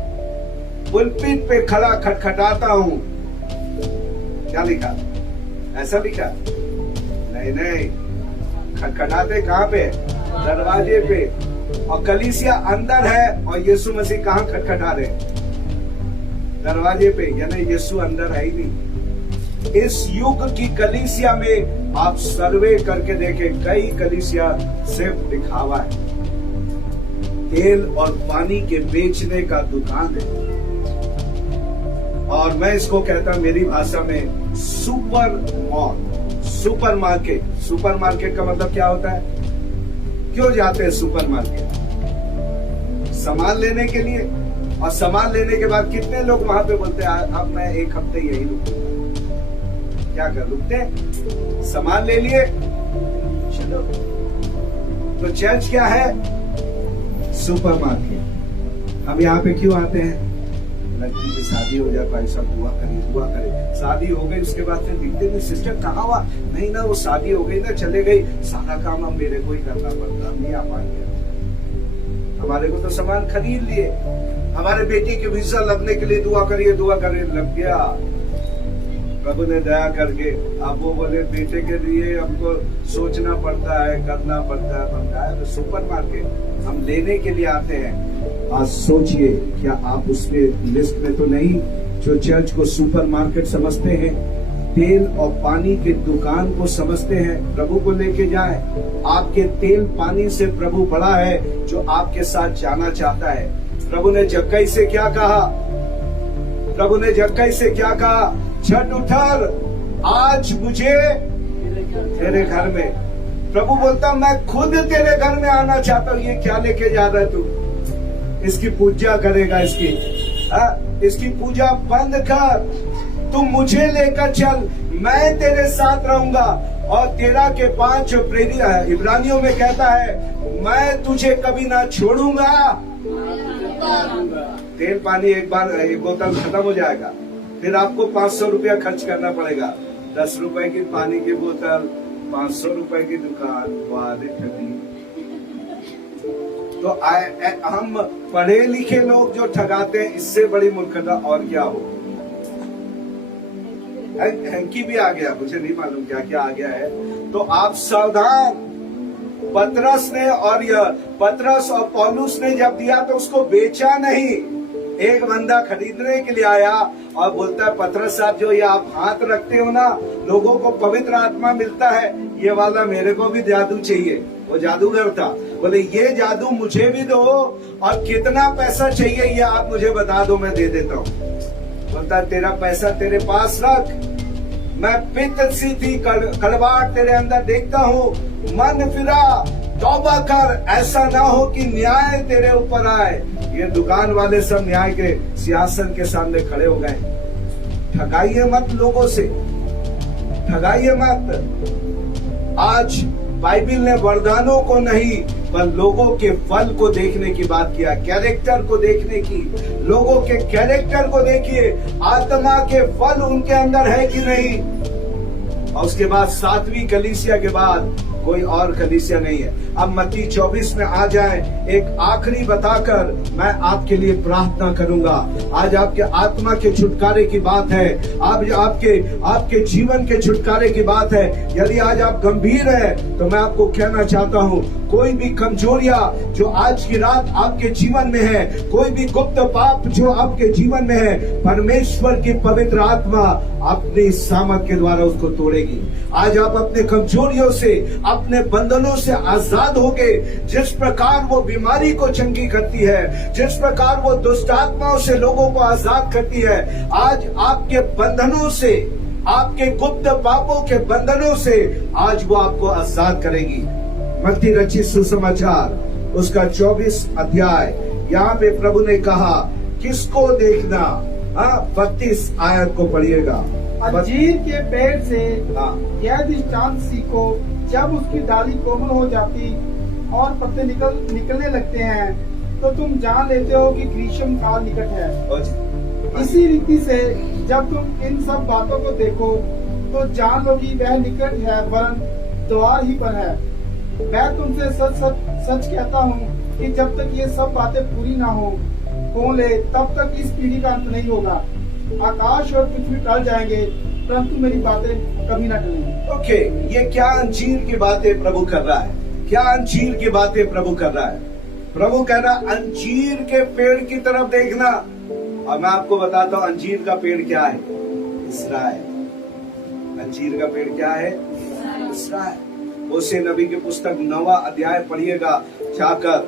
पुलपिट पे खड़ा खटखटाता हूं। क्या लिखा? ऐसा लिखा? नहीं, खटखटाते कहाँ पे? दरवाजे पे। और कलीसिया अंदर है और यीशु मसीह कहाँ खटखटा रहे? दरवाजे पे, यानी यीशु अंदर है ही नहीं। इस युग की कलीसिया में आप सर्वे करके देखें, कई कलीसिया सिर्फ दिखावा है, तेल और पानी के बेचने का दुकान है। और मैं इसको कहता हूं मेरी भाषा में super mall, super market. Super market का मतलब क्या होता है? क्यों जाते हैं सुपर मार्केट? सामान लेने के लिए। और सामान लेने के बाद कितने लोग वहां पे बोलते हैं अब मैं 1 हफ्ते यही रुकूंगा। क्या कर रुकते? सामान ले लिए, चलो। तो चर्च क्या है? Super market. हम यहाँ पे क्यों आते हैं? लड़की की शादी हो जाए, भाई सब दुआ करे। शादी हो गई उसके बाद फिर दिखते नहीं, सिस्टर कहाँ हुआ? नहीं ना, वो शादी हो गई ना, चले गई, सारा काम अब मेरे को ही करना पड़ता, हम नहीं आ पाएंगे। हमारे को तो सामान खरीद लिए, हमारे बेटी के वीजा लगने के लिए दुआ करिए, लग गया। प्रभु ने दया करके अब वो बोले बेटे के लिए हमको सोचना पड़ता है, करना पड़ता है, बनता है। तो सुपर मार्केट हम लेने के लिए आते हैं। आज सोचिए, क्या आप उसमें लिस्ट में तो नहीं जो चर्च को सुपर मार्केट समझते हैं, तेल और पानी के दुकान को समझते हैं? प्रभु को लेके जाए। आपके तेल पानी से प्रभु बड़ा है जो आपके साथ जाना चाहता है। प्रभु ने जक्कई से क्या कहा? प्रभु ने जक्कई से क्या कहा? झट उठर, आज मुझे तेरे घर में। प्रभु बोलता मैं खुद तेरे घर में आना चाहता हूँ। ये क्या लेके जा रहा है तू? इसकी पूजा करेगा, इसकी पूजा बंद कर, तू मुझे लेकर चल, मैं तेरे साथ रहूंगा। और 13 के 5 प्रेरित इब्रानियों में कहता है मैं तुझे कभी ना छोड़ूंगा। तेल पानी एक बोतल खत्म हो जाएगा, फिर आपको 500 रुपया खर्च करना पड़ेगा। 10 रुपए की पानी की बोतल, 500 रुपए की दुकान। तो हम पढ़े लिखे लोग जो ठगाते हैं, इससे बड़ी मूर्खता और क्या हो? हैंकी भी आ गया, मुझे नहीं मालूम क्या क्या आ गया है। तो आप सावधान। पतरस और पौलुस ने जब दिया तो उसको बेचा नहीं। एक बंदा खरीदने के लिए आया और बोलता है, पतरस साहब जो ये आप हाथ रखते हो ना, लोगों को पवित्र आत्मा मिलता है, ये वाला मेरे को भी जादू चाहिए। वो जादूगर था। बोले ये जादू मुझे भी दो और कितना पैसा चाहिए ये आप मुझे बता दो, मैं दे देता हूँ। बोलता तेरा पैसा तेरे पास रख, मैं पित्त सी थी कड़वाहट तेरे अंदर देखता हूँ, मन फिरा, तौबा कर, ऐसा ना हो कि न्याय तेरे ऊपर आए। ये दुकान वाले सब न्याय के सिंहासन के सामने खड़े हो गए। ठगाइए मत लोगों से, ठगाइए मत। आज बाइबिल ने वरदानों को नहीं पर लोगों के फल को देखने की बात किया, कैरेक्टर को देखने की। लोगों के कैरेक्टर को देखिए, आत्मा के फल उनके अंदर है कि नहीं। और उसके बाद 7वीं कलीसिया के बाद कोई और कलीसिया नहीं है। अब मत्ती 24 में आ जाए, एक आखिरी बताकर मैं आपके लिए प्रार्थना करूंगा। आज आपके आत्मा के छुटकारे की बात है, आज आपके जीवन के छुटकारे की बात है। यदि आज आप गंभीर है तो मैं आपको कहना चाहता हूँ, कोई भी कमजोरियां जो आज की रात आपके जीवन में है, कोई भी गुप्त पाप जो आपके जीवन में है, परमेश्वर की पवित्र आत्मा अपनी सामर्थ के द्वारा उसको तोड़ेगी। आज आप अपने कमजोरियों से, अपने बंधनों से आजाद होगे। जिस प्रकार वो बीमारी को चंगी करती है, जिस प्रकार वो दुष्ट आत्माओं से लोगों को आजाद करती है, आज आपके बंधनों से, आपके गुप्त पापों के बंधनों से आज वो आपको आजाद करेगी। मत्ती रचित सुसमाचार उसका 24 अध्याय, यहाँ पे प्रभु ने कहा किसको देखना। 32 आयत को पढ़िएगा। अंजीर के पेड़ से यह दृष्टांत सीखो, जब उसकी डाली कोमल हो जाती और पत्ते निकलने लगते हैं तो तुम जान लेते हो कि ग्रीष्म काल निकट है। इसी रीति से जब तुम इन सब बातों को देखो तो जान लो कि वह निकट है, वरन द्वार ही पर है। मैं तुमसे सच कहता हूँ कि जब तक ये सब बातें पूरी ना हो ले, तब तक इस पीढ़ी का अंत नहीं होगा। आकाश और पृथ्वी टल जाएंगे परंतु मेरी बातें कभी ना टलेंगी। ओके, ये क्या अंजीर की बातें प्रभु कर रहा है? क्या अंजीर की बातें प्रभु कर रहा है? प्रभु कह रहा अंजीर के पेड़ की तरफ देखना। और मैं आपको बताता हूँ अंजीर का पेड़ क्या है? इस्राएल। अंजीर का पेड़ क्या है? इस्राएल। होशे नबी की पुस्तक 9वां अध्याय पढ़िएगा जाकर,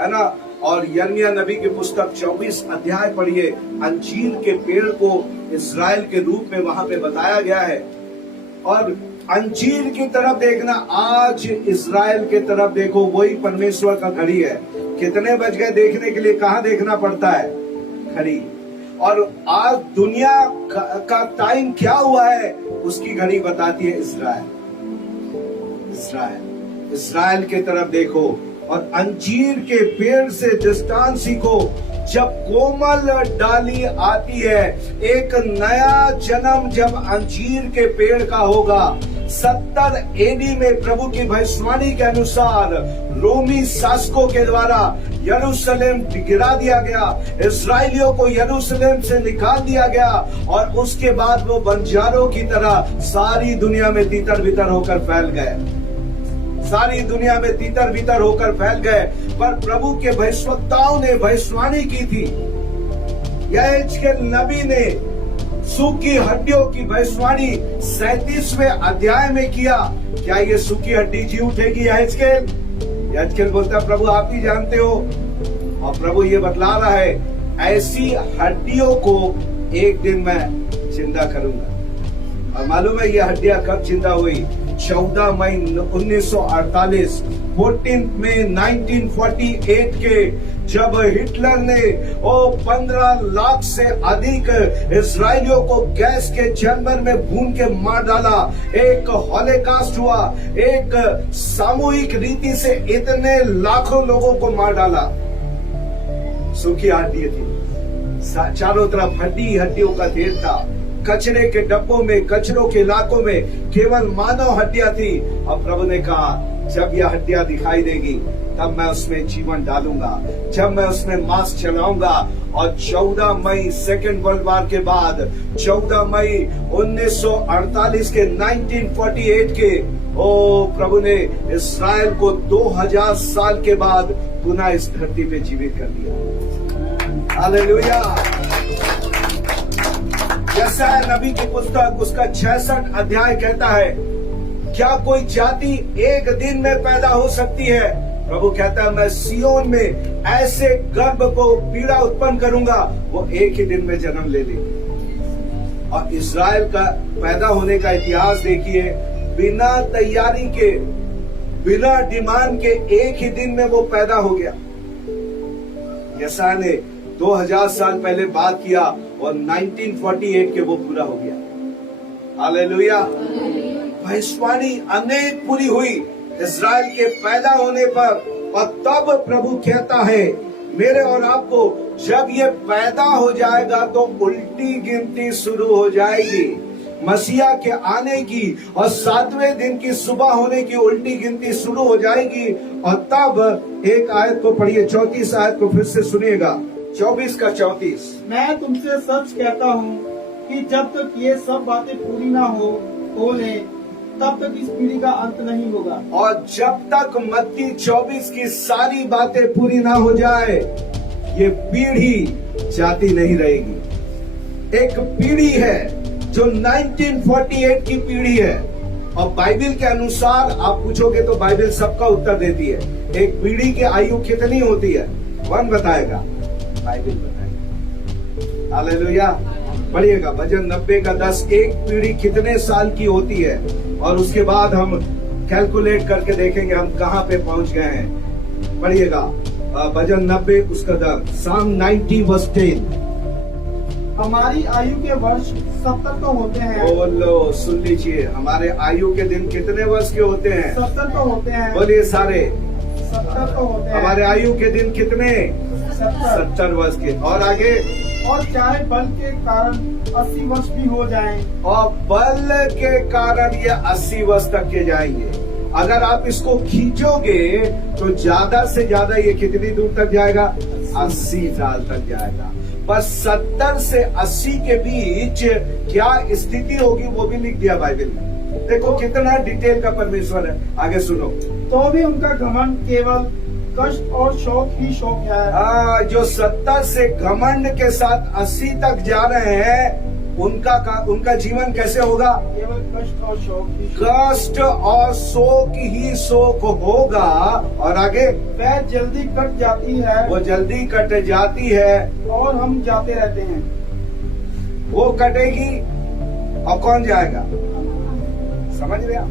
है ना। और यिर्मयाह नबी की पुस्तक 24 अध्याय पढ़िए। अंजीर के पेड़ को इस्राएल के रूप में वहां पे बताया गया है। और अंजीर की तरफ देखना, आज इस्राएल की तरफ देखो, वही परमेश्वर का घड़ी है। कितने बज गए देखने के लिए? कहाँ देखना पड़ता है? घड़ी। और आज दुनिया का टाइम क्या हुआ है उसकी घड़ी बताती है इस्राएल। इस्राएल की तरफ देखो और अंजीर के पेड़ से दृष्टांत सीखो। जब कोमल डाली आती है, एक नया जन्म जब अंजीर के पेड़ का होगा। 70 एडी में प्रभु की भविष्यवाणी के अनुसार रोमी शासकों के द्वारा यरूशलेम गिरा दिया गया, इस्राएलियों को यरूशलेम से निकाल दिया गया और उसके बाद वो बंजारों की तरह सारी दुनिया में तितर बितर होकर फैल गए। सारी दुनिया में तितर बितर होकर फैल गए। पर प्रभु के भविष्यवक्ताओं ने भविष्यवाणी की थी। यहेजकेल नबी ने सूखी हड्डियों की भविष्यवाणी 37वें अध्याय में किया। क्या ये सूखी हड्डी जी उठेगी? यहेजकेल बोलता प्रभु आप ही जानते हो। और प्रभु ये बतला रहा है, ऐसी हड्डियों को एक दिन मैं जिंदा करूंगा। और मालूम है ये हड्डियां कब जिंदा हुई? 14 मई 1948, 14 मई 1948 के जब हिटलर ने 15 लाख से अधिक इजरायलियों को गैस के चैम्बर में भून के मार डाला। एक हॉलोकॉस्ट हुआ, एक सामूहिक रीति से इतने लाखों लोगों को मार डाला। सूखी हड्डी थी, चारों तरफ हड्डी हड्डियों का ढेर था। कचरे के डब्बों में, कचरों के इलाकों में केवल मानव हड्डियां थी। और प्रभु ने कहा जब यह हड्डियां दिखाई देगी तब मैं उसमें जीवन डालूंगा, जब मैं उसमें मांस चलाऊंगा। और 14 मई सेकेंड वर्ल्ड वॉर के बाद 14 मई 1948 के 1948 के प्रभु ने इस्राएल को 2000 साल के बाद पुनः इस धरती पे जीवित कर दिया। हालेलुया। यशायाह नबी की पुस्तक उसका 66 अध्याय कहता है, क्या कोई जाति एक दिन में पैदा हो सकती है? प्रभु कहता है, मैं सियोन में ऐसे गर्भ को पीड़ा उत्पन्न करूंगा, वो एक ही दिन में जन्म ले लेंगे। और इस्राएल का पैदा होने का इतिहास देखिए, बिना तैयारी के, बिना डिमांड के एक ही दिन में वो पैदा हो गया। यशायाह ने 2000 साल पहले बात किया और 1948 के वो पूरा हो गया। हालेलुया। भविष्यवाणी अनेक पूरी हुई इस्राएल के पैदा होने पर। और तब प्रभु कहता है मेरे और आपको, जब ये पैदा हो जाएगा तो उल्टी गिनती शुरू हो जाएगी मसीहा के आने की, और 7वें दिन की सुबह होने की उल्टी गिनती शुरू हो जाएगी। और तब एक आयत को पढ़िए, 34 आयत को फिर से सुनिएगा, 24 का 34। मैं तुमसे सच कहता हूँ कि जब तक ये सब बातें पूरी ना हो ले, तब तक इस पीढ़ी का अंत नहीं होगा। और जब तक मत्ती 24 की सारी बातें पूरी ना हो जाए, ये पीढ़ी जाती नहीं रहेगी। एक पीढ़ी है जो 1948 की पीढ़ी है। और बाइबल के अनुसार आप पूछोगे तो बाइबल सबका उत्तर देती है। एक पीढ़ी की आयु कितनी होती है? कौन बताएगा? बाइबल बताएगा। हालेलुया। पढ़िएगा भजन 90 का 10। एक पीढ़ी कितने साल की होती है? और उसके बाद हम कैलकुलेट करके देखेंगे हम कहाँ पे पहुंच गए हैं। पढ़िएगा भजन 90 उसका 10, Psalm 90 verse 10। हमारी आयु के वर्ष 70 तो होते हैं। बोलो, सुन लीजिए, हमारे आयु के दिन कितने वर्ष के होते हैं? 70 तो होते हैं। बोलिए सारे, 70 तो होते हैं। हमारे आयु के दिन कितने? 70 वर्ष के। और आगे, और चाहे बल के कारण 80 वर्ष भी हो जाएं, और बल के कारण ये 80 वर्ष तक के जाएंगे। अगर आप इसको खींचोगे तो ज्यादा से ज्यादा ये कितनी दूर तक जाएगा? 80 साल तक जाएगा। पर 70 से 80 के बीच क्या स्थिति होगी वो भी लिख दिया बाइबल में। देखो कितना डिटेल का परमेश्वर है। आगे सुनो, तो भी उनका घमंड केवल कष्ट और शौक ही शौक है। जो 70 से घमंड के साथ 80 तक जा रहे हैं, उनका जीवन कैसे होगा? केवल कष्ट और शौक ही। कष्ट और शोक ही शोक होगा। और आगे, वह जल्दी कट जाती है, वो जल्दी कट जाती है और हम जाते रहते हैं। वो कटेगी और कौन जाएगा? समझ रहे आप?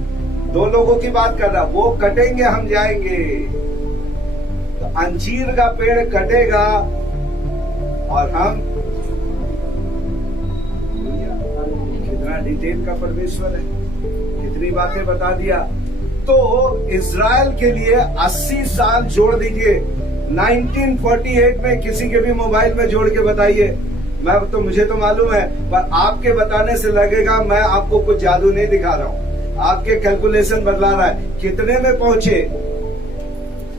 दो लोगों की बात कर रहा, वो कटेंगे हम जाएंगे। तो अंजीर का पेड़ कटेगा और हम, कितना डिटेल का परमेश्वर है, कितनी बातें बता दिया। तो इजराइल के लिए 80 साल जोड़ दीजिए। 1948 में किसी के भी मोबाइल में जोड़ के बताइए। मुझे तो मालूम है, पर आपके बताने से लगेगा मैं आपको कुछ जादू नहीं दिखा रहा हूं। आपके कैलकुलेशन बदला रहा है। कितने में पहुंचे?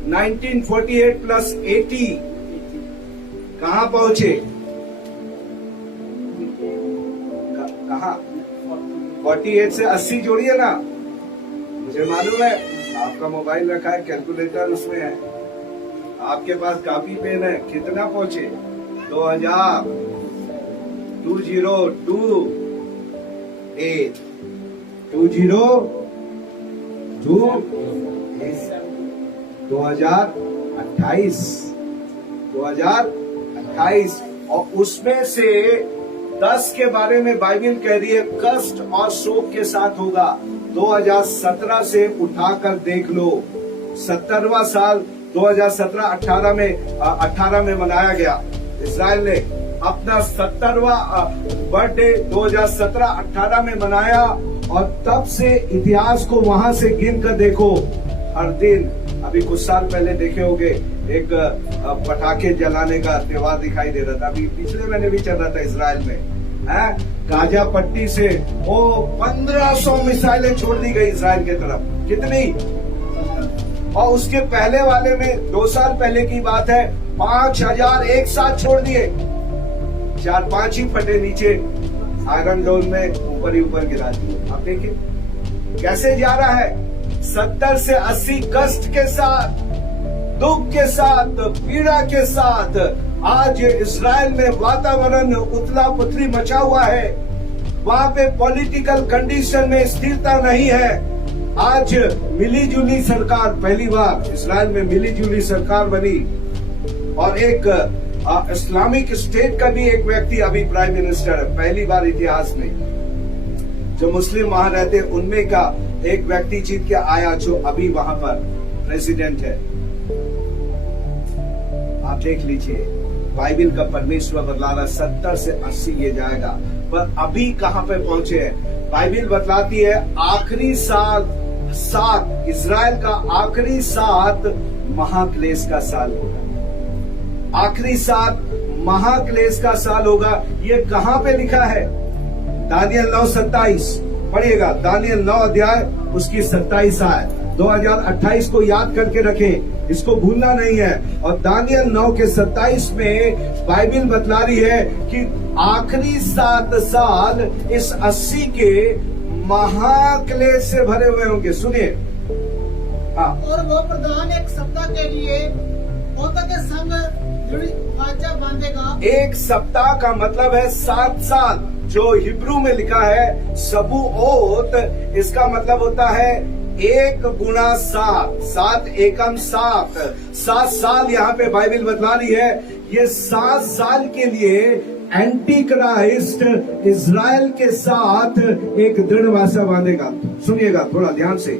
1948 प्लस 80 कहां पहुंचे? कहां? 48 से 80 जोड़िए ना। मुझे मालूम है आपका मोबाइल रखा है, कैलकुलेटर उसमें है, आपके पास कॉपी पेन है। कितना पहुंचे? 2000 2028 2028 और उसमें से 10 के बारे में बाइबल कह रही है कष्ट और शोक के साथ होगा। 2017 से उठाकर देख लो, 70वां साल 2017-18 में मनाया गया। इस्राएल ने अपना 70वां बर्थडे 2017-18 में मनाया और तब से इतिहास को वहां से गिन कर देखो। हर दिन, अभी कुछ साल पहले देखे होंगे, एक पटाखे जलाने का त्योहार दिखाई दे रहा था। अभी पिछले महीने भी चल रहा था इजराइल में, गाजा पट्टी से वो 1500 मिसाइलें छोड़ दी गई इजराइल की तरफ। कितनी? और उसके पहले वाले में 2 साल पहले की बात है 5,000 एक साथ छोड़ दिए, 4-5 ही फटे नीचे आयरन डोम में ऊपर ही ऊपर गिरा दिए। आप देखिए कैसे जा रहा है, 70 से 80 कष्ट के साथ, दुख के साथ, पीड़ा के साथ। आज इजराइल में वातावरण उथला पुथली मचा हुआ है, वहां पे पॉलिटिकल कंडीशन में स्थिरता नहीं है। आज मिली जुली सरकार, पहली बार इजराइल में मिली जुली सरकार बनी और एक इस्लामिक स्टेट का भी एक व्यक्ति अभी प्राइम मिनिस्टर है, पहली बार इतिहास में। जो मुस्लिम वहां रहते उनमें का एक व्यक्ति जीत के आया जो अभी वहां पर प्रेसिडेंट है। आप देख लीजिए बाइबिल का परमेश्वर बदला रहा, 70 से 80 ये जाएगा, पर अभी कहां पे पहुंचे हैं? बाइबिल बतलाती है आखिरी सात इजराइल का आखिरी 7 महाक्लेश का साल होगा। आखिरी 7 महाक्लेश का साल होगा। ये कहां पे लिखा है? दानियल 9:27 पढ़िएगा, दानियल 9 अध्याय उसकी 27 आयत। 2028 को याद करके रखें, इसको भूलना नहीं है। और दानियल 9 के 27 में बाइबिल बतला रही है कि आखिरी 7 साल इस 80 के महाक्लेश से भरे हुए होंगे। सुनिए, हाँ। और वो प्रधान एक सप्ताह के लिए पौधों के संग वाचा बांधेगा। एक सप्ताह का मतलब है 7 साल, जो हिब्रू में लिखा है सबूओत, इसका मतलब होता है 1 गुणा 7, 7 एकम 7, 7 साल यहाँ पे बाइबिल बतला रही है। ये 7 साल के लिए एंटी क्राइस्ट इजराइल के साथ एक दृढ़ वाचा बांधेगा। सुनिएगा थोड़ा ध्यान से,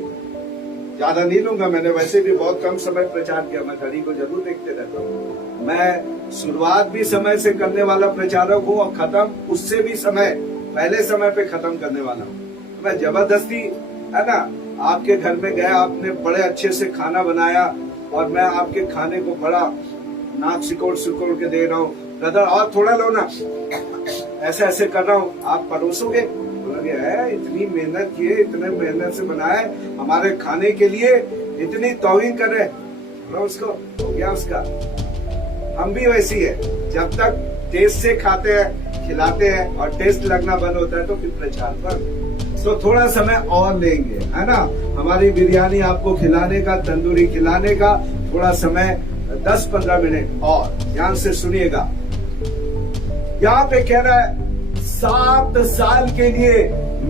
ज्यादा नहीं लूंगा, मैंने वैसे भी बहुत कम समय प्रचार किया, मैं घड़ी को जरूर देखते रहता हूँ। मैं शुरुआत भी समय से करने वाला प्रचारक हूँ और खत्म उससे भी पहले समय पे खत्म करने वाला हूँ। मैं जबरदस्ती, है ना, आपके घर में गया, आपने बड़े अच्छे से खाना बनाया और मैं आपके खाने को बड़ा नाक सिकोड़ के दे रहा हूँ, ब्रदर और थोड़ा लो ना, ऐसे ऐसे कर रहा हूँ, आप परोसोगे? बोलोगे है इतनी मेहनत किए, इतने मेहनत से बनाए हमारे खाने के लिए, इतनी तौहीन कर रहे, उसको हो गया उसका। हम भी वैसी है, जब तक टेस्ट से खाते हैं, खिलाते हैं और टेस्ट लगना बंद होता है तो फिर प्रचार पर तो थोड़ा समय और लेंगे, है ना। हमारी बिरयानी आपको खिलाने का, तंदूरी खिलाने का थोड़ा समय 10-15 मिनट और ध्यान से सुनिएगा। यहाँ पे कह रहा है 7 साल के लिए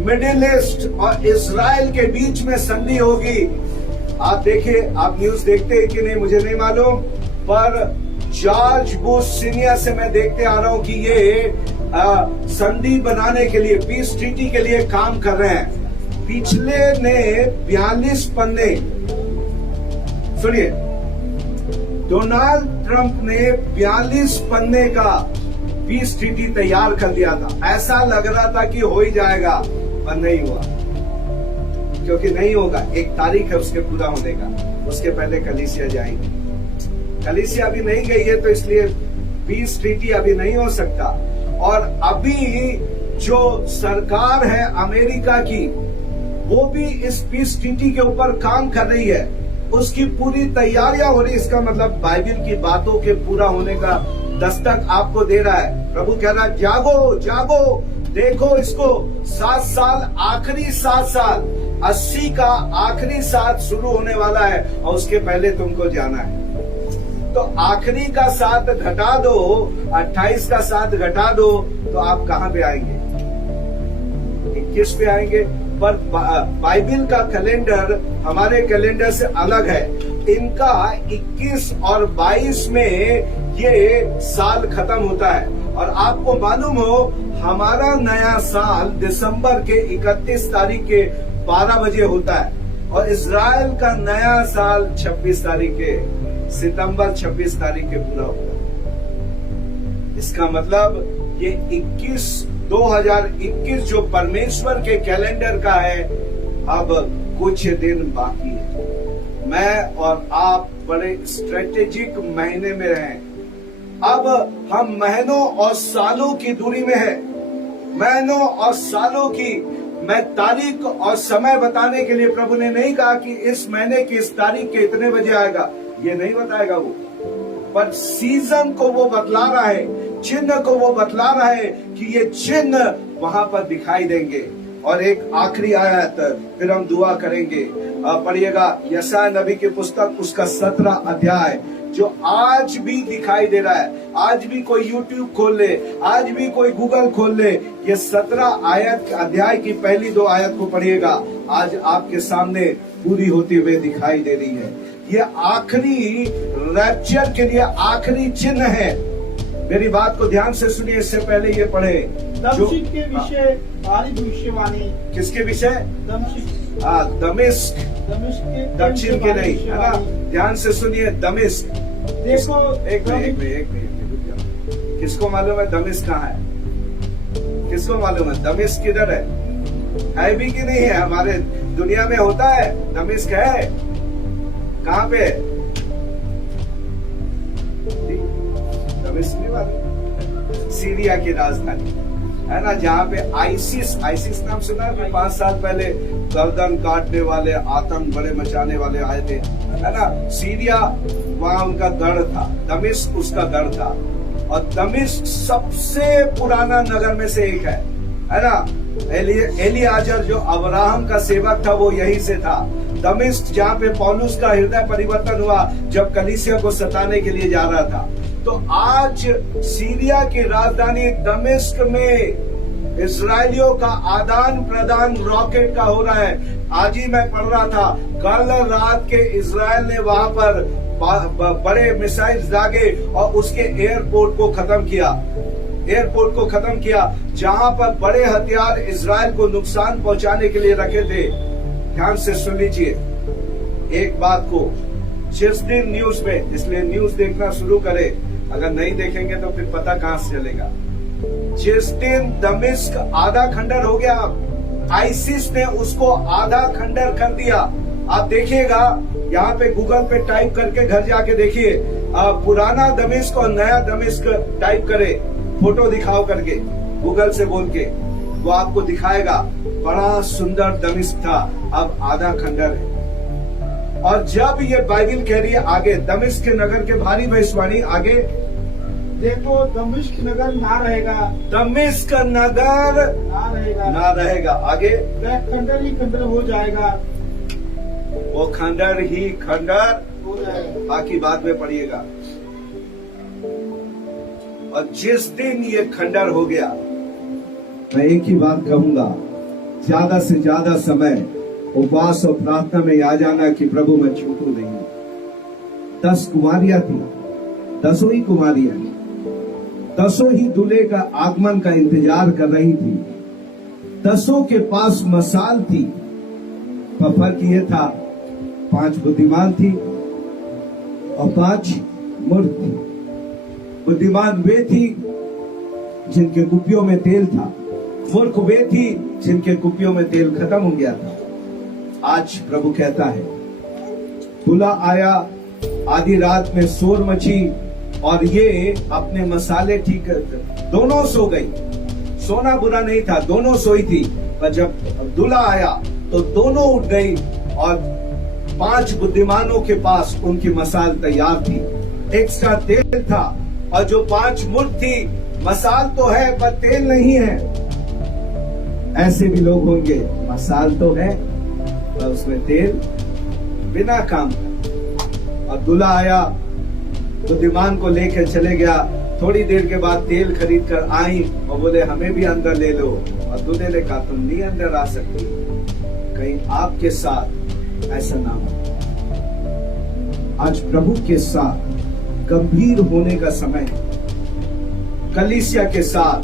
मिडिल ईस्ट और इजराइल के बीच में संधि होगी। आप देखिए, आप न्यूज देखते हैं कि नहीं मुझे नहीं मालूम, पर जॉर्ज बुश सीनियर से मैं देखते आ रहा हूं कि ये संधि बनाने के लिए, पीस ट्रीटी के लिए काम कर रहे हैं। पिछले ने 42 पन्ने, सुनिए, डोनाल्ड ट्रंप ने 42 पन्ने का पीस ट्रीटी तैयार कर दिया था। ऐसा लग रहा था कि हो ही जाएगा, पर नहीं हुआ, क्योंकि नहीं होगा। एक तारीख है उसके पूरा होने का, उसके पहले कलीसिया जाएगी। कलीसिया अभी नहीं गई है तो इसलिए पीस ट्रीटी अभी नहीं हो सकता। और अभी जो सरकार है अमेरिका की, वो भी इस पीस ट्रीटी के ऊपर काम कर रही है, उसकी पूरी तैयारियां हो रही। इसका मतलब बाइबिल की बातों के पूरा होने का दस्तक आपको दे रहा है। प्रभु कह रहा है जागो जागो, देखो इसको 7 साल, आखिरी 7 साल, 80 का आखिरी 7 शुरू होने वाला है और उसके पहले तुमको जाना है। तो आखिरी का 7 घटा दो, 28 का 7 घटा दो, तो आप कहां पे आएंगे? 21 पे आएंगे। पर बाइबिल का कैलेंडर हमारे कैलेंडर से अलग है। इनका 21 और 22 में ये साल खत्म होता है। और आपको मालूम हो, हमारा नया साल दिसंबर के 31 तारीख के 12 बजे होता है और इजराइल का नया साल 26 तारीख के, सितंबर 26 तारीख के पूरा होगा। इसका मतलब ये 2021 जो परमेश्वर के कैलेंडर का है, अब कुछ दिन बाकी है। मैं और आप बड़े स्ट्रेटेजिक महीने में रहें। अब हम महीनों और सालों की दूरी में है, महीनों और सालों की मैं तारीख और समय बताने के लिए प्रभु ने नहीं कहा कि इस महीने की इस तारीख के इतने बजे आएगा, ये नहीं बताएगा वो, पर सीजन को वो बतला रहा है, चिन्ह को वो बतला रहा है कि ये चिन्ह वहां पर दिखाई देंगे। और एक आखिरी आयत, फिर हम दुआ करेंगे। पढ़िएगा यशायाह नबी की पुस्तक, उसका 17 अध्याय, जो आज भी दिखाई दे रहा है। आज भी कोई YouTube खोल ले, आज भी कोई गूगल खोल ले, ये 17 आयत अध्याय की पहली 2 आयत को पढ़िएगा, आज आपके सामने पूरी होती हुई दिखाई दे रही है। ये आखिरी रैप्चर के लिए आखिरी चिन्ह है। मेरी बात को ध्यान से सुनिए, इससे पहले ये पढ़े दमिश्क के विषय भारी भविष्यवाणी। किसके विषय? दमिश्क दमिश्क के दक्षिण के नहीं, है ना? ध्यान से सुनिए, दमिश्क। देखो एक मिनट, किसको मालूम है दमिश्क कहाँ है? किसको मालूम है दमिश्क किधर है भी कि नहीं है? हमारे दुनिया में होता है दमिश्क, है कहाँ पे? दमिश्क नहीं मालूम? सीरिया की राजधानी है ना, जहाँ पे आईसिस नाम सुना है? 5 साल पहले गर्दन काटने वाले, आतंक बड़े मचाने वाले आए थे, है ना? सीरिया वहाँ उनका गढ़ था, दमिश्क उसका गढ़ था। और दमिश्क सबसे पुराना नगर में से एक है ना? एलियाजर जो अब्राहम का सेवक था वो यहीं से था। दमिश्क जहाँ पे पौलुस का हृदय परिवर्तन हुआ जब कलीसिया को सताने के लिए जा रहा था। तो आज सीरिया की राजधानी दमिश्क में इजरायलियों का आदान प्रदान रॉकेट का हो रहा है। आज ही मैं पढ़ रहा था, कल रात के इजरायल ने वहां पर बड़े मिसाइल दागे और उसके एयरपोर्ट को खत्म किया, जहां पर बड़े हथियार इजरायल को नुकसान पहुंचाने के लिए रखे थे। ध्यान से सुन लीजिए एक बात को, जिस दिन न्यूज में, इसलिए न्यूज देखना शुरू करें, अगर नहीं देखेंगे तो फिर पता कहां से चलेगा। जिस दिन दमिश्क आधा खंडर हो गया, आईसिस ने उसको आधा खंडर कर दिया। आप देखिएगा, यहाँ पे गूगल पे टाइप करके घर जाके देखिए, पुराना दमिश्क और नया दमिश्क टाइप करे, फोटो दिखाओ करके गूगल से बोल के, वो आपको दिखाएगा बड़ा सुंदर दमिश्क था, अब आधा खंडर है। और जब ये बाइबल कह रही है आगे, दमिश्क के नगर के भारी भविष्यवाणी, आगे देखो दमिश्क नगर ना रहेगा, दमिश्क नगर ना रहेगा, आगे खंडर ही खंडर हो जाएगा, वो खंडर ही खंडर हो जाएगा। बाकी बाद में पढ़िएगा। और जिस दिन ये खंडर हो गया, मैं एक ही बात कहूंगा, ज्यादा से ज्यादा समय उपवास और प्रार्थना में आ जाना कि प्रभु मैं छूटू नहीं। 10 कुमारियां थी, 10 ही कुमारियां, 10 ही दूल्हे का आगमन का इंतजार कर रही थी। 10 के पास मसाल थी, पर फर्क ये था 5 बुद्धिमान थी और 5 मूर्ख थी। बुद्धिमान वे थी जिनके कुपियों में तेल था, मूर्ख वे थी जिनके कुपियों में तेल खत्म हो गया था। आज प्रभु कहता है, दूल्हा आया, आधी रात में शोर मची और ये अपने मसाले ठीक करते, दोनों सो गई। सोना बुरा नहीं था, दोनों सोई थी, पर जब दूल्हा आया तो दोनों उठ गई और 5 बुद्धिमानों के पास उनकी मसाल तैयार थी, एक्स्ट्रा तेल था। और जो 5 मूर्ख थी, मसाल तो है पर तेल नहीं है। ऐसे भी लोग होंगे, मसाल तो है पर उसमें तेल बिना काम का। और दूल्हा आया, बुद्धिमान को लेकर चले गया। थोड़ी देर के बाद तेल खरीद कर आई और बोले हमें भी अंदर ले लो। और दूल्हे ने कहा तुम नहीं अंदर आ सकती, कहीं आपके साथ ऐसा ना हो। आज प्रभु के साथ गंभीर होने का समय है, कलीसिया के साथ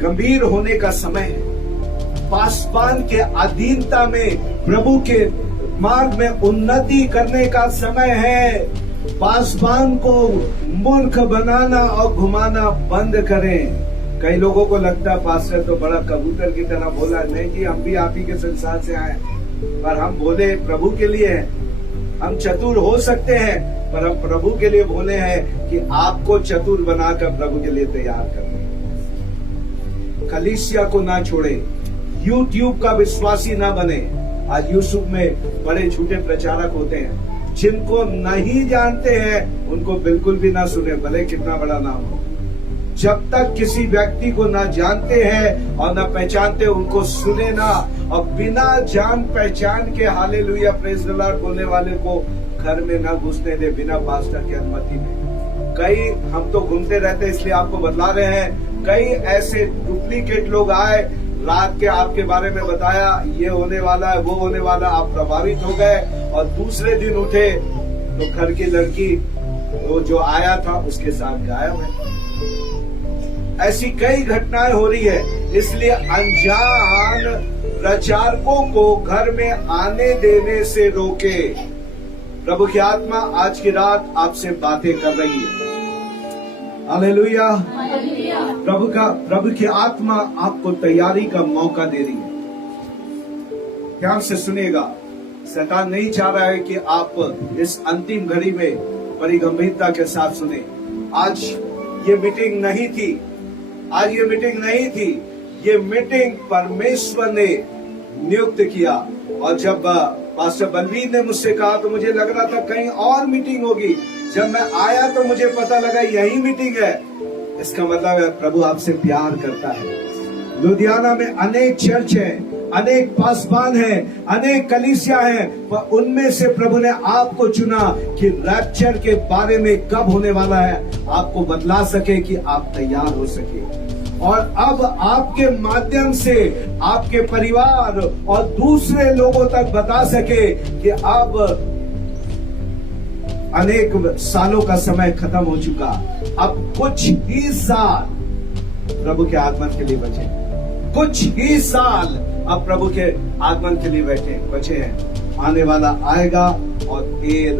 गंभीर होने का समय है, पासवान के अधीनता में प्रभु के मार्ग में उन्नति करने का समय है। पासवान को मूर्ख बनाना और घुमाना बंद करें। कई लोगों को लगता है पास्टर तो बड़ा कबूतर की तरह बोला। नहीं जी, हम भी आप ही के संसार से आए, पर हम बोले प्रभु के लिए हैं। हम चतुर हो सकते हैं, पर हम प्रभु के लिए बोले हैं कि आपको चतुर बनाकर प्रभु के लिए तैयार करने। कलीसिया को ना छोड़े, यूट्यूब का विश्वासी ना बने। आज यूट्यूब में बड़े झूठे प्रचारक होते हैं, जिनको नहीं जानते हैं उनको बिल्कुल भी ना सुने, भले कितना बड़ा नाम हो। जब तक किसी व्यक्ति को ना जानते हैं और ना पहचानते, उनको सुने ना, और बिना जान पहचान के हालेलुया प्रेज द लॉर्ड बोलने वाले को घर में ना घुसने दे बिना पास्टर की अनुमति में। कई हम तो घूमते रहते इसलिए आपको बतला रहे हैं, कई ऐसे डुप्लीकेट लोग आए, रात के आपके बारे में बताया ये होने वाला है वो होने वाला, आप प्रभावित हो गए और दूसरे दिन उठे तो घर की लड़की वो जो आया था उसके साथ गायब है। ऐसी कई घटनाएं हो रही है, इसलिए अनजान प्रचारकों को घर में आने देने से रोके। प्रभु की आत्मा आज की रात आपसे बातें कर रही है। हालेलुया। प्रभु की आत्मा आपको तैयारी का मौका दे रही है। ध्यान से सुनिएगा, शैतान नहीं चाह रहा है कि आप इस अंतिम घड़ी में बड़ी गंभीरता के साथ सुने। आज ये मीटिंग नहीं थी, आज ये मीटिंग नहीं थी, ये मीटिंग परमेश्वर ने नियुक्त किया। और जब पास्टर बलवीर ने मुझसे कहा तो मुझे लग रहा था कहीं और मीटिंग होगी, जब मैं आया तो मुझे पता लगा यही मीटिंग है। इसका मतलब है प्रभु आपसे प्यार करता है। लुधियाना में अनेक चर्च है, अनेक पासवान है, अनेक कलीसिया है, पर उनमें से प्रभु ने आपको चुना कि रैप्चर के बारे में कब होने वाला है आपको बतला सके, कि आप तैयार हो सके। और अब आपके माध्यम से आपके परिवार और दूसरे लोगों तक बता सके कि अब अनेक सालों का समय खत्म हो चुका, अब कुछ ही साल प्रभु के आगमन के लिए बचे, कुछ ही साल अब प्रभु के आगमन के लिए बचे हैं। आने वाला आएगा और देर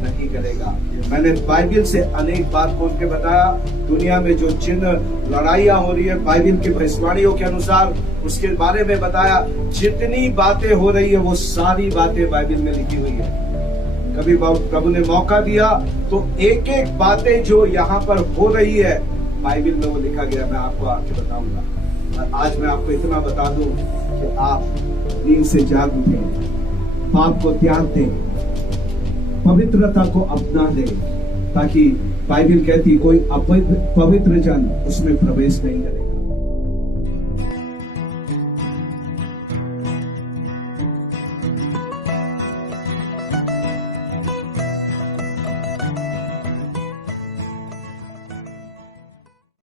नहीं करेगा। मैंने बाइबल से अनेक बात खोल के बताया, दुनिया में जो चिन्ह लड़ाइयां हो रही है बाइबल की भविष्यवाणियों के अनुसार उसके बारे में बताया। जितनी बातें हो रही है वो सारी बातें बाइबल में लिखी हुई है। कभी प्रभु ने मौका दिया तो एक एक बातें जो यहाँ पर हो रही है बाइबल में वो लिखा गया, मैं आपको आके बताऊंगा। और आज मैं आपको इतना बता दूं कि आप नींद से जाग उठे, पाप को त्याग दें, पवित्रता को अपना दे, ताकि बाइबल कहती कोई अपवित्र जन उसमें प्रवेश नहीं करे।